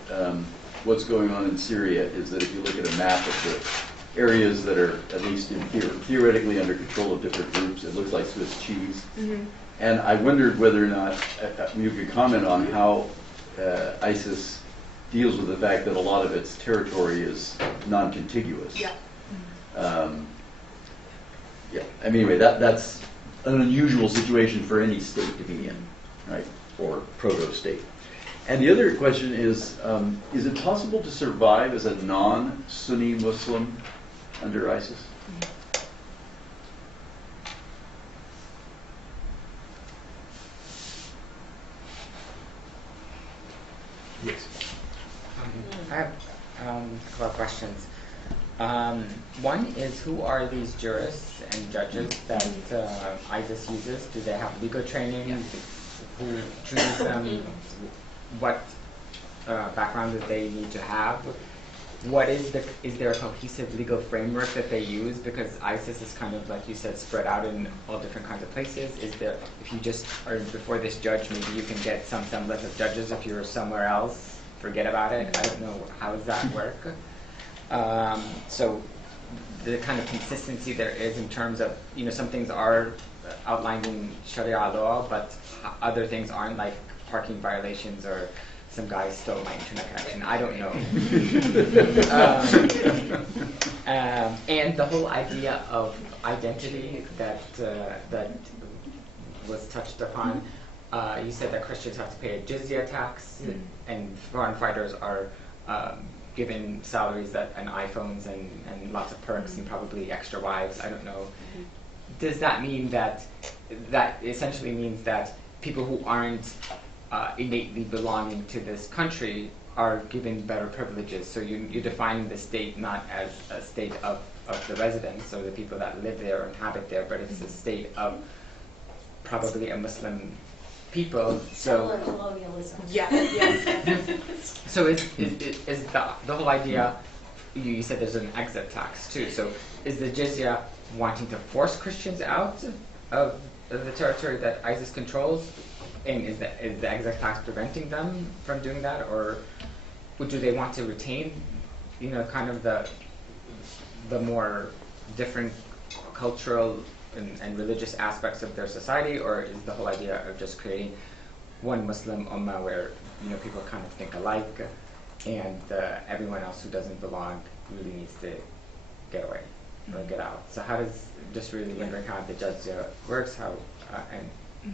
what's going on in Syria is that if you look at a map of the areas that are, at least in theoretically under control of different groups, it looks like Swiss cheese. Mm-hmm. And I wondered whether or not you could comment on how ISIS deals with the fact that a lot of its territory is non-contiguous. Yeah. Yeah. I mean, anyway, that's an unusual situation for any state to be in, right? Or proto-state. And the other question is it possible to survive as a non-Sunni Muslim under ISIS? Yes. I have a couple of questions. One is, who are these jurists and judges that ISIS uses? Do they have legal training? Who chooses them? What background do they need to have? What is there a cohesive legal framework that they use? Because ISIS is kind of, like you said, spread out in all different kinds of places. Is there, if you just are before this judge, maybe you can get some semblance of judges. If you're somewhere else, forget about it. I don't know, how does that work? So the kind of consistency there is in terms of, some things are outlined in Sharia law, but other things aren't, like parking violations or some guy stole my internet connection. I don't know. And the whole idea of identity that was touched upon. You said that Christians have to pay a jizya tax, and foreign fighters are given salaries and iPhones and lots of perks and probably extra wives. I don't know. Does that mean that essentially means that people who aren't innately belonging to this country are given better privileges? So you're defining the state not as a state of the residents, so the people that live there or inhabit there, but it's a state of probably a Muslim people. Settler colonialism. Yeah. Yes. So is the whole idea? You said there's an exit tax too. So is the jizya wanting to force Christians out of the territory that ISIS controls? And is the exit tax preventing them from doing that, or do they want to retain, kind of the more different cultural and religious aspects of their society, or is the whole idea of just creating one Muslim ummah where people kind of think alike, and everyone else who doesn't belong really needs to get away or get out? So how does just really wondering how the jizya works, how and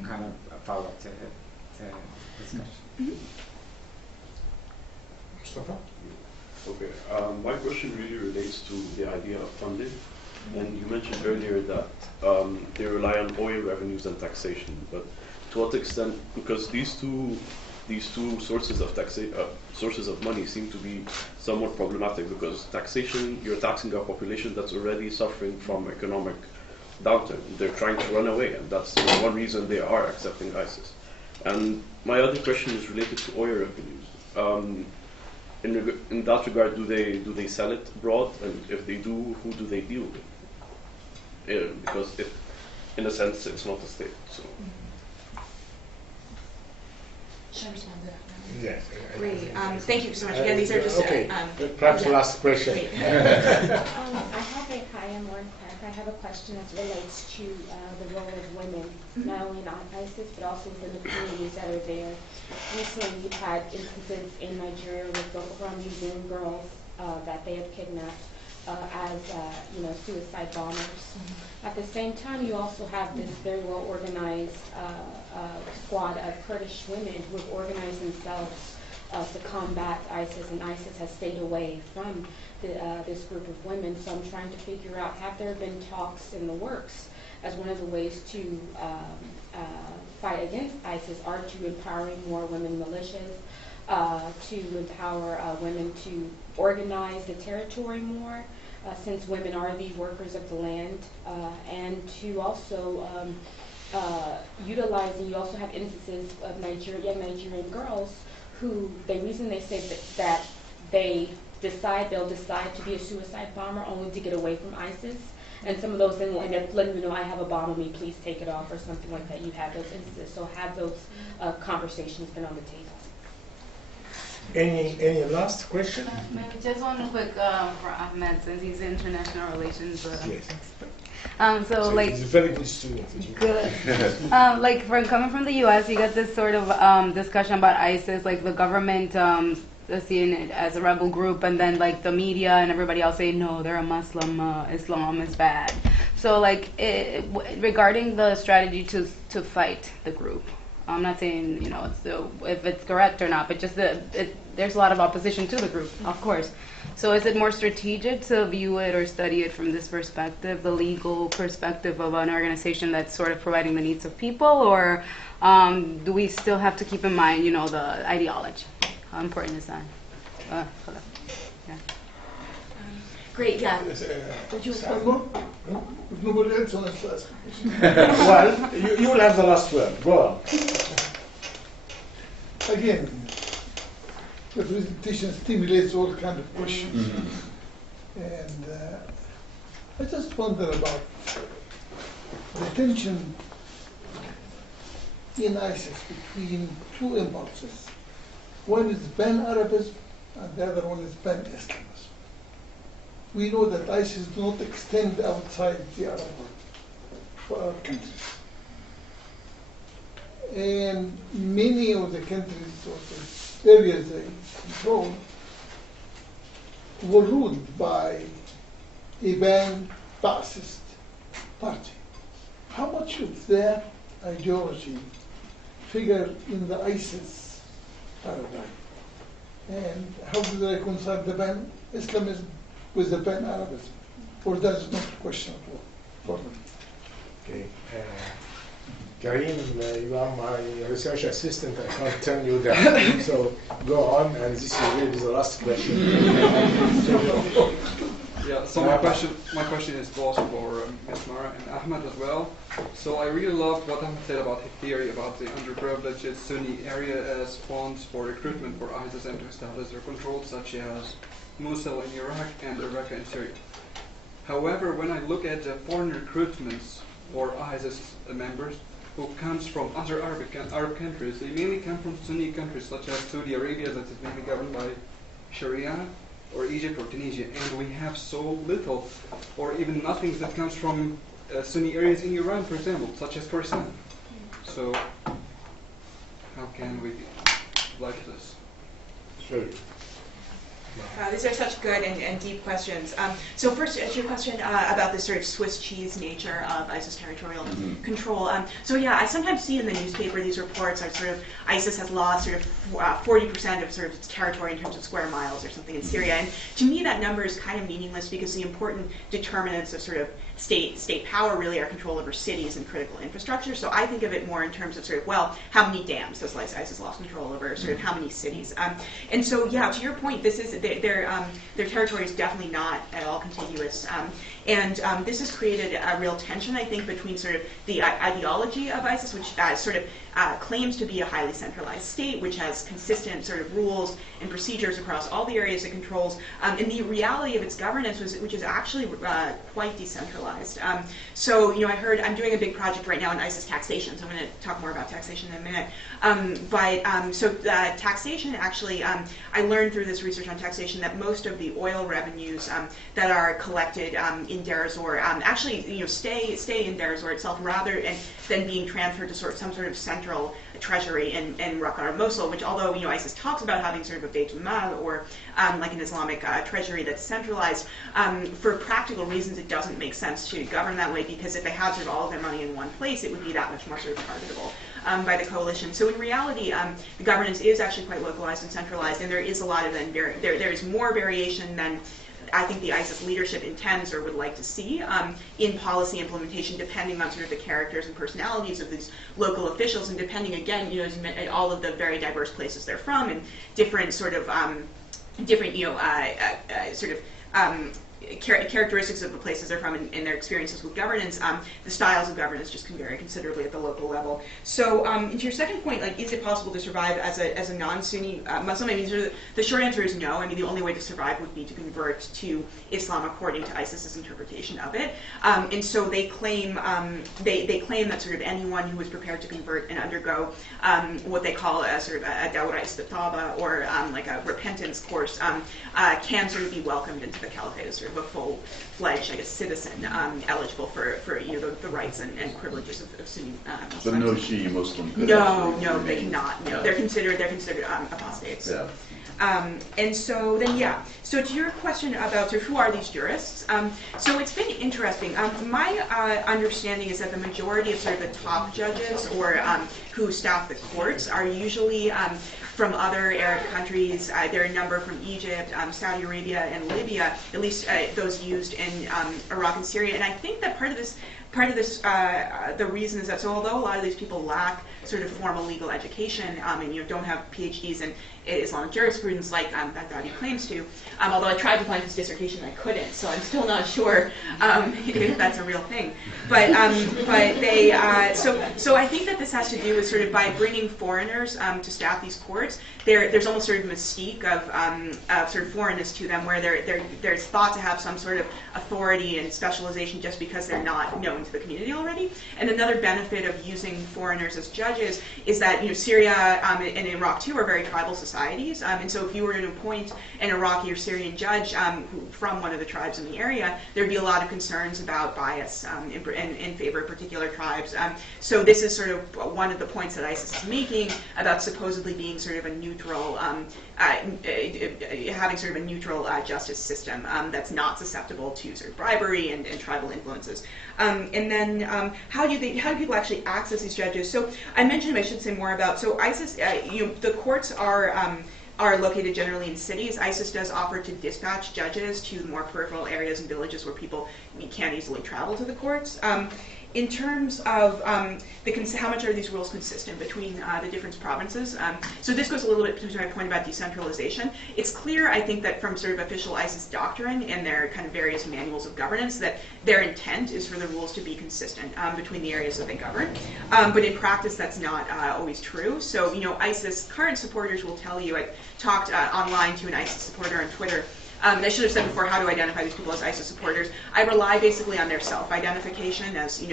kind of follow up to this question. Mustafa? Okay, my question really relates to the idea of funding. And you mentioned earlier that they rely on oil revenues and taxation, but to what extent? Because these two sources of sources of money seem to be somewhat problematic, because taxation, you're taxing a population that's already suffering from economic downturn. They're trying to run away, and that's one reason they are accepting ISIS. And my other question is related to oil revenues. In that regard, do they sell it abroad? And if they do, who do they deal with? Because in a sense, it's not a state. So. Yes. Great. Thank you so much. Again, these are just Okay, perhaps last question. Hi, I'm Lauren Clark. I have a question as relates to the role of women, not only in ISIS, but also within the communities that are there. Recently, we've had instances in Nigeria with Boko Haram using girls that they have kidnapped as suicide bombers. At the same time, you also have this very well organized squad of Kurdish women who have organized themselves to combat ISIS, and ISIS has stayed away from this group of women. So I'm trying to figure out, have there been talks in the works as one of the ways to fight against ISIS are to empowering more women militias, to empower women to organize the territory more, since women are the workers of the land, and to also utilizing, you also have instances of young Nigerian girls who, the reason they say that they'll decide to be a suicide bomber only to get away from ISIS. And some of those things will end up letting you know, I have a bomb on me, please take it off, or something like that. You have those instances. So have those conversations been on the table? Any last question? Maybe just one quick for Ahmed, since he's international relations. Yes. So like, he's a very good student. good. Like coming from the U.S., you got this sort of discussion about ISIS, like the government seeing it as a rebel group, and then like the media and everybody else saying no, they're a Muslim, Islam is bad. So like regarding the strategy to fight the group, I'm not saying if it's correct or not, but just there's a lot of opposition to the group, of course. So is it more strategic to view it or study it from this perspective, the legal perspective of an organization that's sort of providing the needs of people, or do we still have to keep in mind, the ideology? How important is that? Yeah. Great, yeah. If nobody else wants to ask a question. Well, you will have the last word. Go on. Again, the presentation stimulates all kind of questions. And I just wonder about the tension in ISIS between two impulses. One is pan-Arabism and the other one is pan-Islamism. We know that ISIS do not extend outside the Arab world for our countries. And many of the countries or the areas they control were ruled by a pan-Ba'athist party. How much of that ideology figure in the ISIS paradigm? And how do they reconcile the pan-Islamism with the pan-Arabism? Or that's not a question at all for them? Okay. Karim, you are my research assistant. I can't tell you that. So go on, and this is really the last question. Yeah, so my question is both for Ms. Mara and Ahmed as well. So I really love what Ahmed said about his theory about the underprivileged Sunni area as funds for recruitment for ISIS and to establish their control, such as Mosul in Iraq and Iraq in Syria. However, when I look at the foreign recruitments for ISIS members who comes from other Arab countries, they mainly come from Sunni countries such as Saudi Arabia, that is mainly governed by Sharia, or Egypt or Tunisia, and we have so little or even nothing that comes from Sunni areas in Iran, for example, such as Khorasan. So how can we like this? Sure. These are such good and deep questions. So first, to your question about this sort of Swiss cheese nature of ISIS territorial control. So yeah, I sometimes see in the newspaper these reports of sort of ISIS has lost sort of 40% of sort of its territory in terms of square miles or something in Syria. And to me, that number is kind of meaningless because the important determinants of sort of state power really are control over cities and critical infrastructure. So I think of it more in terms of sort of, well, how many dams does ISIS lost control over, sort of how many cities. And so yeah, to your point, this is their territory is definitely not at all contiguous. And this has created a real tension, I think, between sort of the ideology of ISIS, which sort of claims to be a highly centralized state, which has consistent sort of rules and procedures across all the areas it controls, and the reality of its governance, which is actually quite decentralized. So, I heard, I'm doing a big project right now on ISIS taxation, so I'm going to talk more about taxation in a minute. So taxation actually, I learned through this research on taxation that most of the oil revenues that are collected in Deir ez-Zor actually, stay in Deir ez-Zor itself rather than being transferred to some sort of central treasury in Raqqa or Mosul, which although ISIS talks about having sort of a Beit al-Mal or like an Islamic treasury that's centralized, for practical reasons it doesn't make sense to govern that way, because if they had sort of all of their money in one place, it would be that much more sort of targetable by the coalition. So in reality, the governance is actually quite localized and centralized, and there is a lot of there is more variation than I think the ISIS leadership intends or would like to see in policy implementation, depending on sort of the characters and personalities of these local officials, and depending again, as you mentioned, all of the very diverse places they're from and different sort of characteristics of the places they're from and their experiences with governance. The styles of governance just can vary considerably at the local level. So to your second point, like, is it possible to survive as a non-Sunni Muslim? I mean, the short answer is no. I mean, the only way to survive would be to convert to Islam according to ISIS's interpretation of it. And so they claim that sort of anyone who is prepared to convert and undergo what they call a sort of a dawra istitaba, or like a repentance course, can sort of be welcomed into the caliphate as sort of a full-fledged, I guess, citizen eligible for the rights and privileges of Sunni Muslims. So no Shia Muslim. No, they cannot. No, they're considered apostates. Yeah. And so then, yeah. So to your question about sort of who are these jurists, so it's been interesting. My understanding is that the majority of sort of the top judges or who staff the courts are usually from other Arab countries. There are a number from Egypt, Saudi Arabia, and Libya, at least those used in Iraq and Syria. And I think that part of this, the reason is that, so although a lot of these people lack sort of formal legal education and don't have PhDs in Islamic jurisprudence like Baghdadi claims to, although I tried to find his dissertation and I couldn't, so I'm still not sure if that's a real thing. But they, so I think that this has to do with sort of by bringing foreigners to staff these courts, there's almost sort of mystique of sort of foreignness to them, where they're thought to have some sort of authority and specialization just because they're not known to the community already. And another benefit of using foreigners as judges is that Syria and Iraq too are very tribal societies, and so if you were to appoint an Iraqi or Syrian judge from one of the tribes in the area, there'd be a lot of concerns about bias in favor of particular tribes. So this is sort of one of the points that ISIS is making about supposedly being sort of a neutral, having sort of a neutral justice system that's not susceptible to sort of bribery and tribal influences. And then how do people actually access these judges? So I mentioned, I should say more about, so ISIS, the courts are located generally in cities. ISIS does offer to dispatch judges to more peripheral areas and villages where people can't easily travel to the courts. In terms of how much are these rules consistent between the different provinces? So this goes a little bit to my point about decentralization. It's clear, I think, that from sort of official ISIS doctrine and their kind of various manuals of governance that their intent is for the rules to be consistent between the areas that they govern. But in practice, that's not always true. So, ISIS current supporters will tell you, I talked online to an ISIS supporter on Twitter. I should have said before how to identify these people as ISIS supporters. I rely basically on their self-identification as,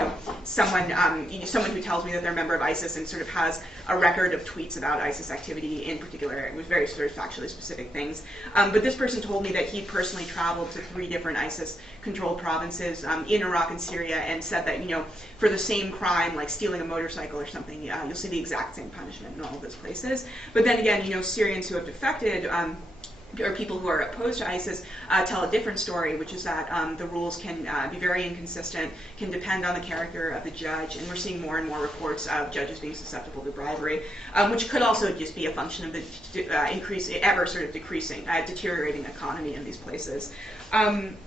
someone who tells me that they're a member of ISIS and sort of has a record of tweets about ISIS activity in particular with very sort of factually specific things. But this person told me that he personally traveled to 3 different ISIS-controlled provinces in Iraq and Syria and said that, for the same crime, like stealing a motorcycle or something, you'll see the exact same punishment in all of those places. But then again, Syrians who have defected, or people who are opposed to ISIS tell a different story, which is that the rules can be very inconsistent, can depend on the character of the judge, and we're seeing more and more reports of judges being susceptible to bribery, which could also just be a function of the deteriorating economy in these places. Then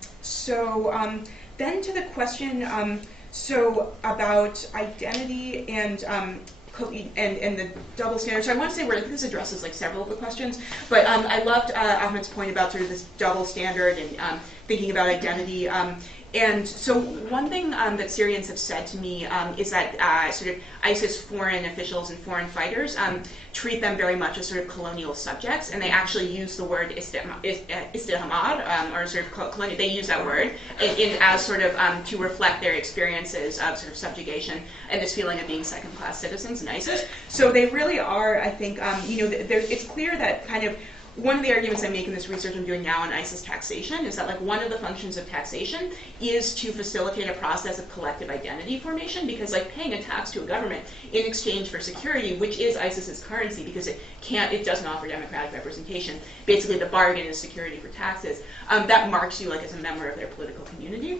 to the question, about identity and the double standard. So I want to say where this addresses like several of the questions, but I loved Ahmed's point about sort of this double standard and thinking about identity. And so one thing that Syrians have said to me is that sort of ISIS foreign officials and foreign fighters treat them very much as sort of colonial subjects, and they actually use the word istihmar, or sort of colonial, they use that word as sort of to reflect their experiences of sort of subjugation and this feeling of being second-class citizens in ISIS. So they really are, I think, it's clear that kind of one of the arguments I make in this research I'm doing now on ISIS taxation is that like one of the functions of taxation is to facilitate a process of collective identity formation, because like paying a tax to a government in exchange for security, which is ISIS's currency because it doesn't offer democratic representation. Basically the bargain is security for taxes. That marks you like as a member of their political community.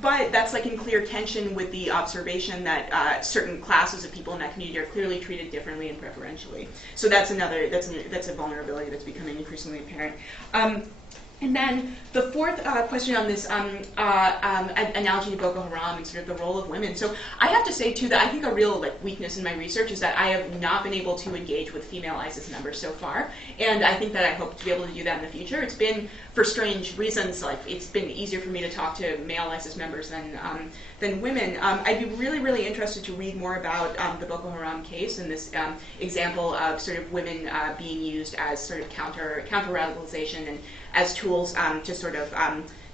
But that's like in clear tension with the observation that certain classes of people in that community are clearly treated differently and preferentially. So that's a vulnerability that's becoming increasingly apparent. And then the fourth question on this analogy to Boko Haram and sort of the role of women. So I have to say too that I think a real like weakness in my research is that I have not been able to engage with female ISIS members so far, and I think that I hope to be able to do that in the future. It's been, for strange reasons, like it's been easier for me to talk to male ISIS members than women. I'd be really, really interested to read more about the Boko Haram case and this example of sort of women being used as sort of counter-radicalization and as tools to sort of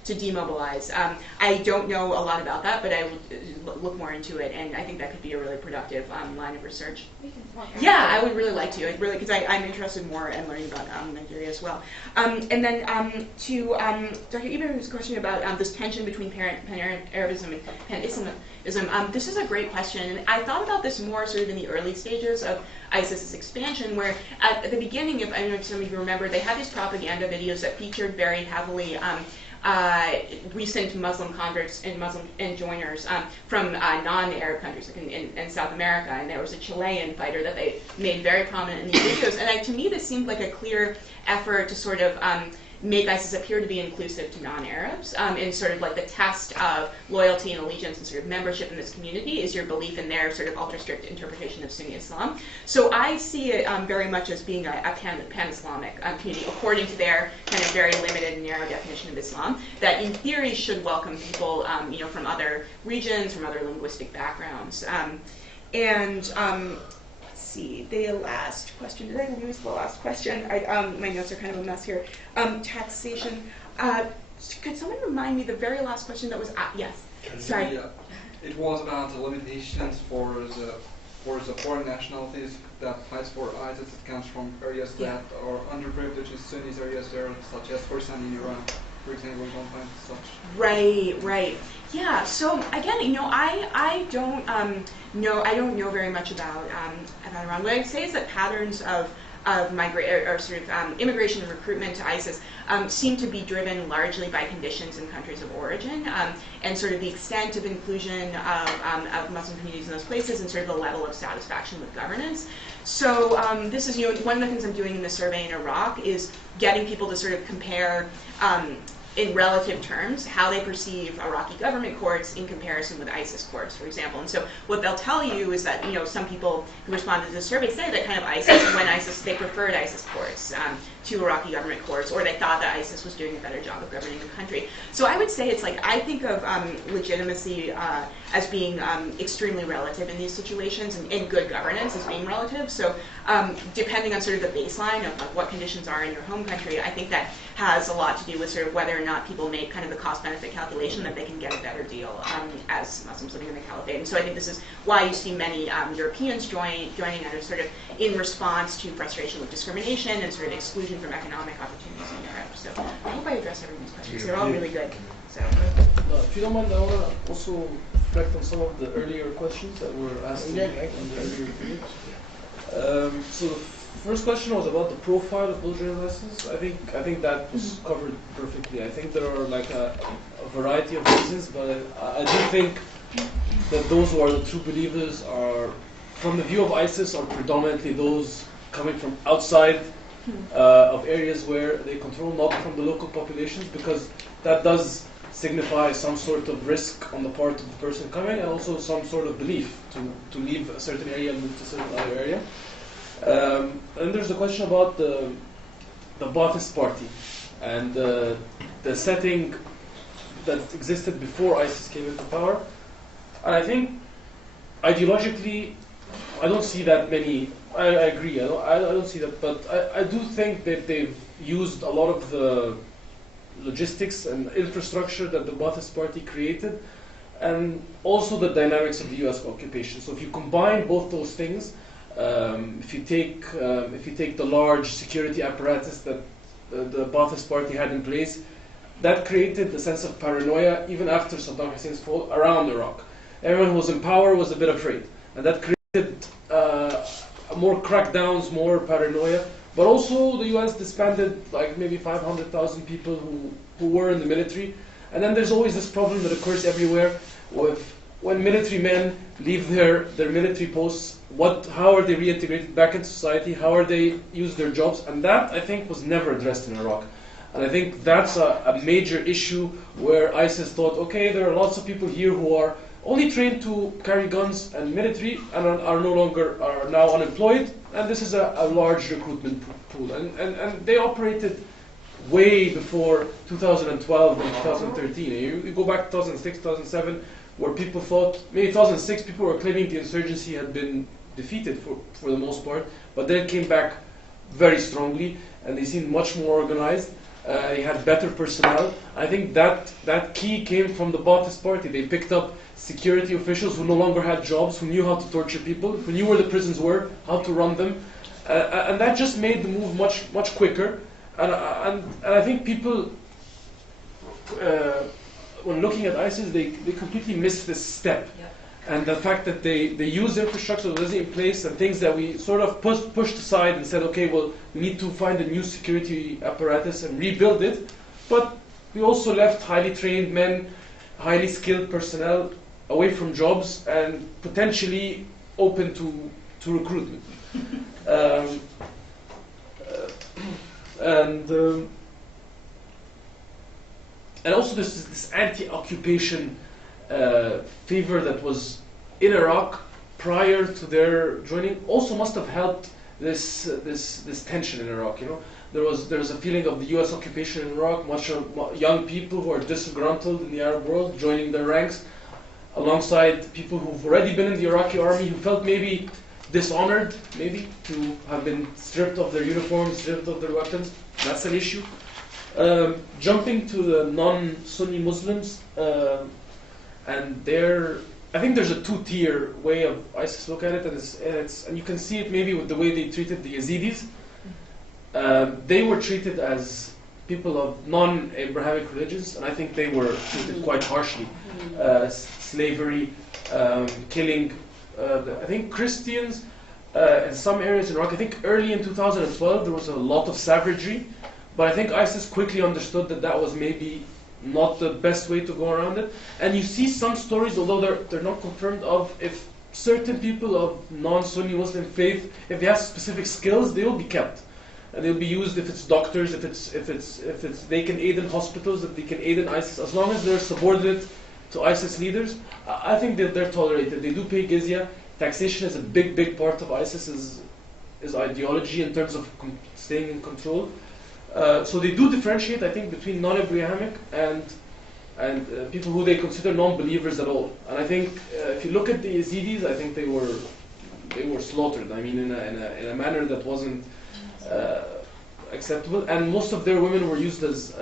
to demobilize. I don't know a lot about that, but I will look more into it, and I think that could be a really productive line of research. We can talk. Yeah, I would really like to. Because I'm interested more in learning about Nigeria as well. And then to Dr. Ibrahim's question about this tension between Pan-Arabism and Pan-Islamism, this is a great question, and I thought about this more sort of in the early stages of ISIS's expansion, where at the beginning, if I don't know if some of you remember, they had these propaganda videos that featured very heavily recent Muslim converts and joiners from non-Arab countries, like in South America, and there was a Chilean fighter that they made very prominent in these videos. And to me, this seemed like a clear effort to sort of make ISIS appear to be inclusive to non-Arabs, and sort of like the test of loyalty and allegiance and sort of membership in this community is your belief in their sort of ultra-strict interpretation of Sunni Islam. So I see it very much as being a pan-Islamic community, according to their kind of very limited and narrow definition of Islam, that in theory should welcome people from other regions, from other linguistic backgrounds. See, the last question. Did I lose the last question? My notes are kind of a mess here. Taxation. Could someone remind me the very last question that was yes? Sorry. Yeah. It was about the limitations for the foreign nationalities that fights for ISIS. It comes from areas that are underprivileged, Sunni areas there, such as Khorasan in Iran. For example, we don't find such. Right. Yeah. So again, I don't know very much about Iran. What I'd say is that patterns of immigration and recruitment to ISIS seem to be driven largely by conditions in countries of origin, and sort of the extent of inclusion of Muslim communities in those places, and sort of the level of satisfaction with governance. So this is one of the things I'm doing in the survey in Iraq is getting people to sort of compare in relative terms how they perceive Iraqi government courts in comparison with ISIS courts, for example. And so what they'll tell you is that some people who responded to the survey say that kind of they preferred ISIS courts to Iraqi government courts, or they thought that ISIS was doing a better job of governing the country. So I would say it's like, I think of legitimacy as being extremely relative in these situations, and good governance as being relative. So depending on sort of the baseline of what conditions are in your home country, I think that has a lot to do with sort of whether or not people make kind of the cost-benefit calculation that they can get a better deal as Muslims living in the caliphate. And so I think this is why you see many Europeans joining out of sort of in response to frustration with discrimination and sort of exclusion from economic opportunities in Europe. So I hope I addressed everyone's questions. They're all really good. So. If you don't mind, I want to also reflect on some of the earlier questions that were asked in the earlier period. So the first question was about the profile of those journalists. I think that was covered perfectly. I think there are like a variety of reasons, but I do think that those who are the true believers are, from the view of ISIS, are predominantly those coming from outside of areas where they control, not from the local populations, because that does signify some sort of risk on the part of the person coming, and also some sort of belief to leave a certain area and move to a certain other area. And there's the question about the Ba'athist party and the setting that existed before ISIS came into power. And I think ideologically, I don't see that many. I agree. I don't see that, but I do think that they've used a lot of the logistics and infrastructure that the Ba'athist Party created, and also the dynamics of the U.S. occupation. So if you combine both those things, if you take the large security apparatus that the Ba'athist Party had in place, that created a sense of paranoia even after Saddam Hussein's fall around Iraq. Everyone who was in power was a bit afraid, and that created more crackdowns, more paranoia. But also the U.S. disbanded like maybe 500,000 people who were in the military. And then there's always this problem that occurs everywhere with when military men leave their military posts, how are they reintegrated back into society? How are they use their jobs? And that, I think, was never addressed in Iraq. And I think that's a major issue where ISIS thought, okay, there are lots of people here who are only trained to carry guns and military and are now unemployed, and this is a large recruitment pool. And they operated way before 2012 and 2013. You go back to 2006, 2007, where people thought, maybe 2006, people were claiming the insurgency had been defeated for the most part, but then it came back very strongly, and they seemed much more organized. They had better personnel. I think that key came from the Ba'athist Party. They picked up security officials who no longer had jobs, who knew how to torture people, who knew where the prisons were, how to run them, and that just made the move much quicker. And I think people, when looking at ISIS, they completely miss this step. Yep. And the fact that they use infrastructure that was in place and things that we sort of pushed aside and said, okay, well, we need to find a new security apparatus and rebuild it. But we also left highly trained men, highly skilled personnel away from jobs and potentially open to recruitment. And also this anti-occupation fever that was in Iraq prior to their joining also must have helped this tension in Iraq. You know, there was a feeling of the U.S. occupation in Iraq, much of young people who are disgruntled in the Arab world joining their ranks, alongside people who've already been in the Iraqi army who felt maybe dishonored, maybe to have been stripped of their uniforms, stripped of their weapons. That's an issue. Jumping to the non-Sunni Muslims, and I think there's a two-tier way of ISIS look at it, and you can see it maybe with the way they treated the Yazidis. They were treated as people of non-Abrahamic religions, and I think they were treated quite harshly. Slavery, killing, I think Christians in some areas in Iraq. I think early in 2012 there was a lot of savagery, but I think ISIS quickly understood that was maybe not the best way to go around it. And you see some stories, although they're not confirmed, of if certain people of non-Sunni Muslim faith, if they have specific skills, they will be kept. And they'll be used if it's doctors, if it's they can aid in hospitals, if they can aid in ISIS, as long as they're subordinate to ISIS leaders. I think that they're tolerated. They do pay jizya. Taxation is a big part of ISIS's ideology in terms of staying in control. So they do differentiate, I think, between non-Abrahamic and people who they consider non-believers at all. And I think if you look at the Yazidis, I think they were slaughtered. I mean, in a manner that wasn't acceptable. And most of their women were used as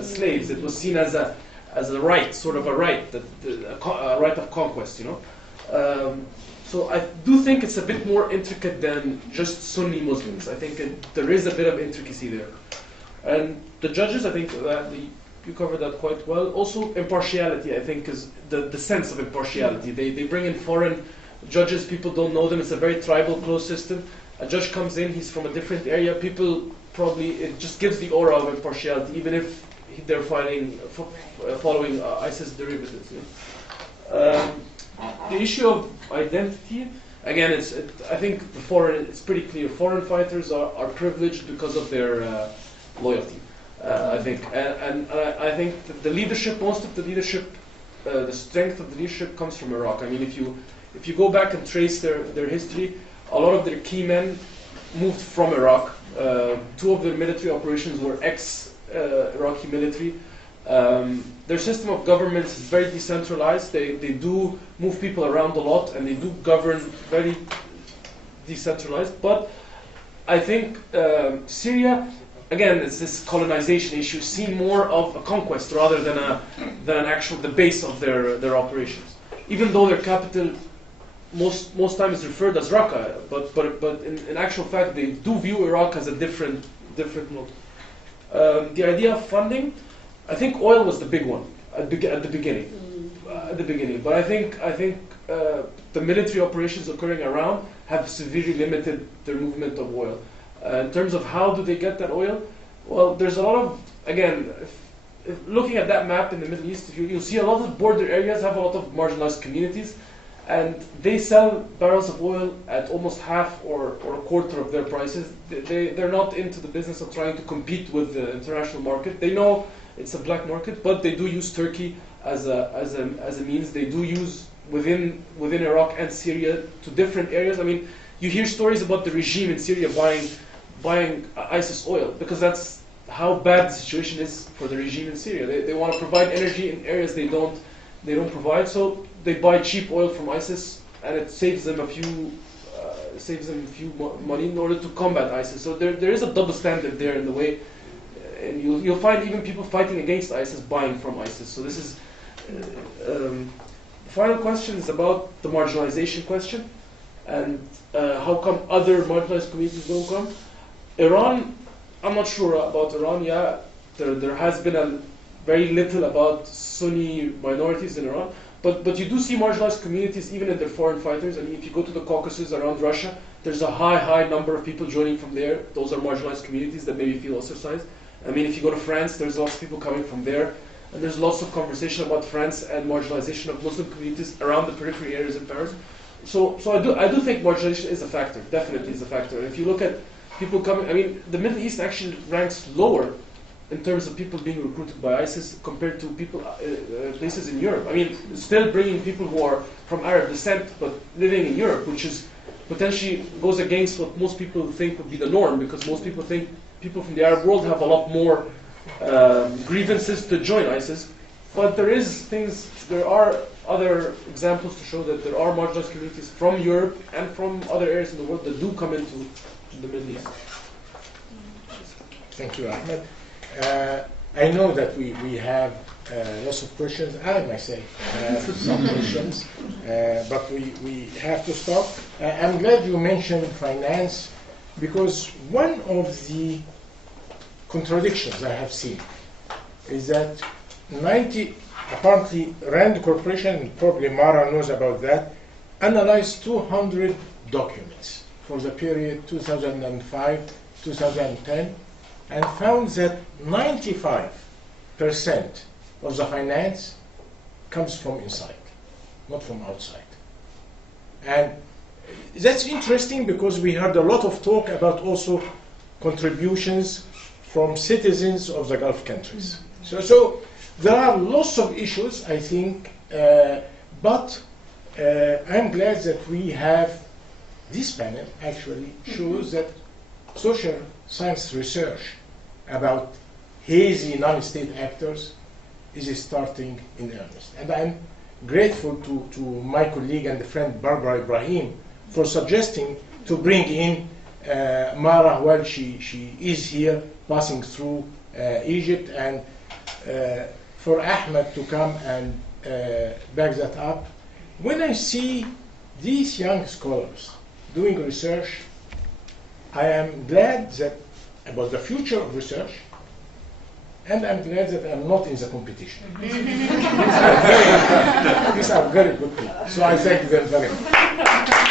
slaves. It was seen as a right, sort of a right, a right of conquest, you know. So I do think it's a bit more intricate than just Sunni Muslims. I think there is a bit of intricacy there. And the judges, I think that you covered that quite well. Also, impartiality, I think, is the sense of impartiality. They bring in foreign judges, people don't know them. It's a very tribal, closed system. A judge comes in, he's from a different area. People it just gives the aura of impartiality, even if they're following ISIS derivatives. You know? The issue of identity, again, I think it's pretty clear. Foreign fighters are privileged because of their loyalty. I think, and I think the leadership, most of the leadership, the strength of the leadership comes from Iraq. I mean, if you go back and trace their history, a lot of their key men moved from Iraq. Two of their military operations were ex-Iraqi military. Their system of government is very decentralized. They do move people around a lot, and they do govern very decentralized. But I think Syria, again, it's this colonization issue, seen more of a conquest rather than an actual the base of their operations. Even though their capital most times is referred as Raqqa, but in actual fact they do view Iraq as a different mode. The idea of funding, I think oil was the big one at the beginning. But I think the military operations occurring around have severely limited their movement of oil. In terms of how do they get that oil, well, there's a lot of, again, if looking at that map in the Middle East, you'll see a lot of border areas have a lot of marginalized communities, and they sell barrels of oil at almost half or a quarter of their prices. They're not into the business of trying to compete with the international market. They know it's a black market, but they do use Turkey as a means. They do use within Iraq and Syria to different areas. I mean, you hear stories about the regime in Syria buying ISIS oil, because that's how bad the situation is for the regime in Syria. They want to provide energy in areas they don't provide, so they buy cheap oil from ISIS, and it saves them a few money in order to combat ISIS. So there is a double standard there in the way, and you'll find even people fighting against ISIS buying from ISIS. So this is the final question is about the marginalization question, and how come other marginalized communities don't come. Iran, I'm not sure about Iran. Yeah, there has been very little about Sunni minorities in Iran, but you do see marginalized communities even in their foreign fighters. I mean, if you go to the Caucasus around Russia, there's a high number of people joining from there. Those are marginalized communities that maybe feel ostracized. I mean, if you go to France, there's lots of people coming from there, and there's lots of conversation about France and marginalization of Muslim communities around the periphery areas in Paris. So I do think marginalization is a factor, definitely is a factor. If you look at people coming, I mean, the Middle East actually ranks lower in terms of people being recruited by ISIS compared to people places in Europe. I mean, still bringing people who are from Arab descent but living in Europe, which is potentially goes against what most people think would be the norm, because most people think people from the Arab world have a lot more grievances to join ISIS. But there are other examples to show that there are marginalized communities from Europe and from other areas in the world that do come into the Middle East. Thank you, Ahmed. I know that we have lots of questions. I myself have some questions, but we have to stop. I'm glad you mentioned finance, because one of the contradictions I have seen is that apparently Rand Corporation, probably Mara knows about that, analyzed 200 documents for the period 2005-2010, and found that 95% of the finance comes from inside, not from outside. And that's interesting, because we heard a lot of talk about also contributions from citizens of the Gulf countries. So there are lots of issues, I think, but I'm glad that we have this panel actually shows that social science research about hazy non-state actors is starting in earnest. And I'm grateful to my colleague and friend Barbara Ibrahim for suggesting to bring in Mara while she is here passing through Egypt, and for Ahmed to come and back that up. When I see these young scholars doing research, I am glad about the future of research, and I'm glad that I'm not in the competition. These are very good people, so I thank them very much.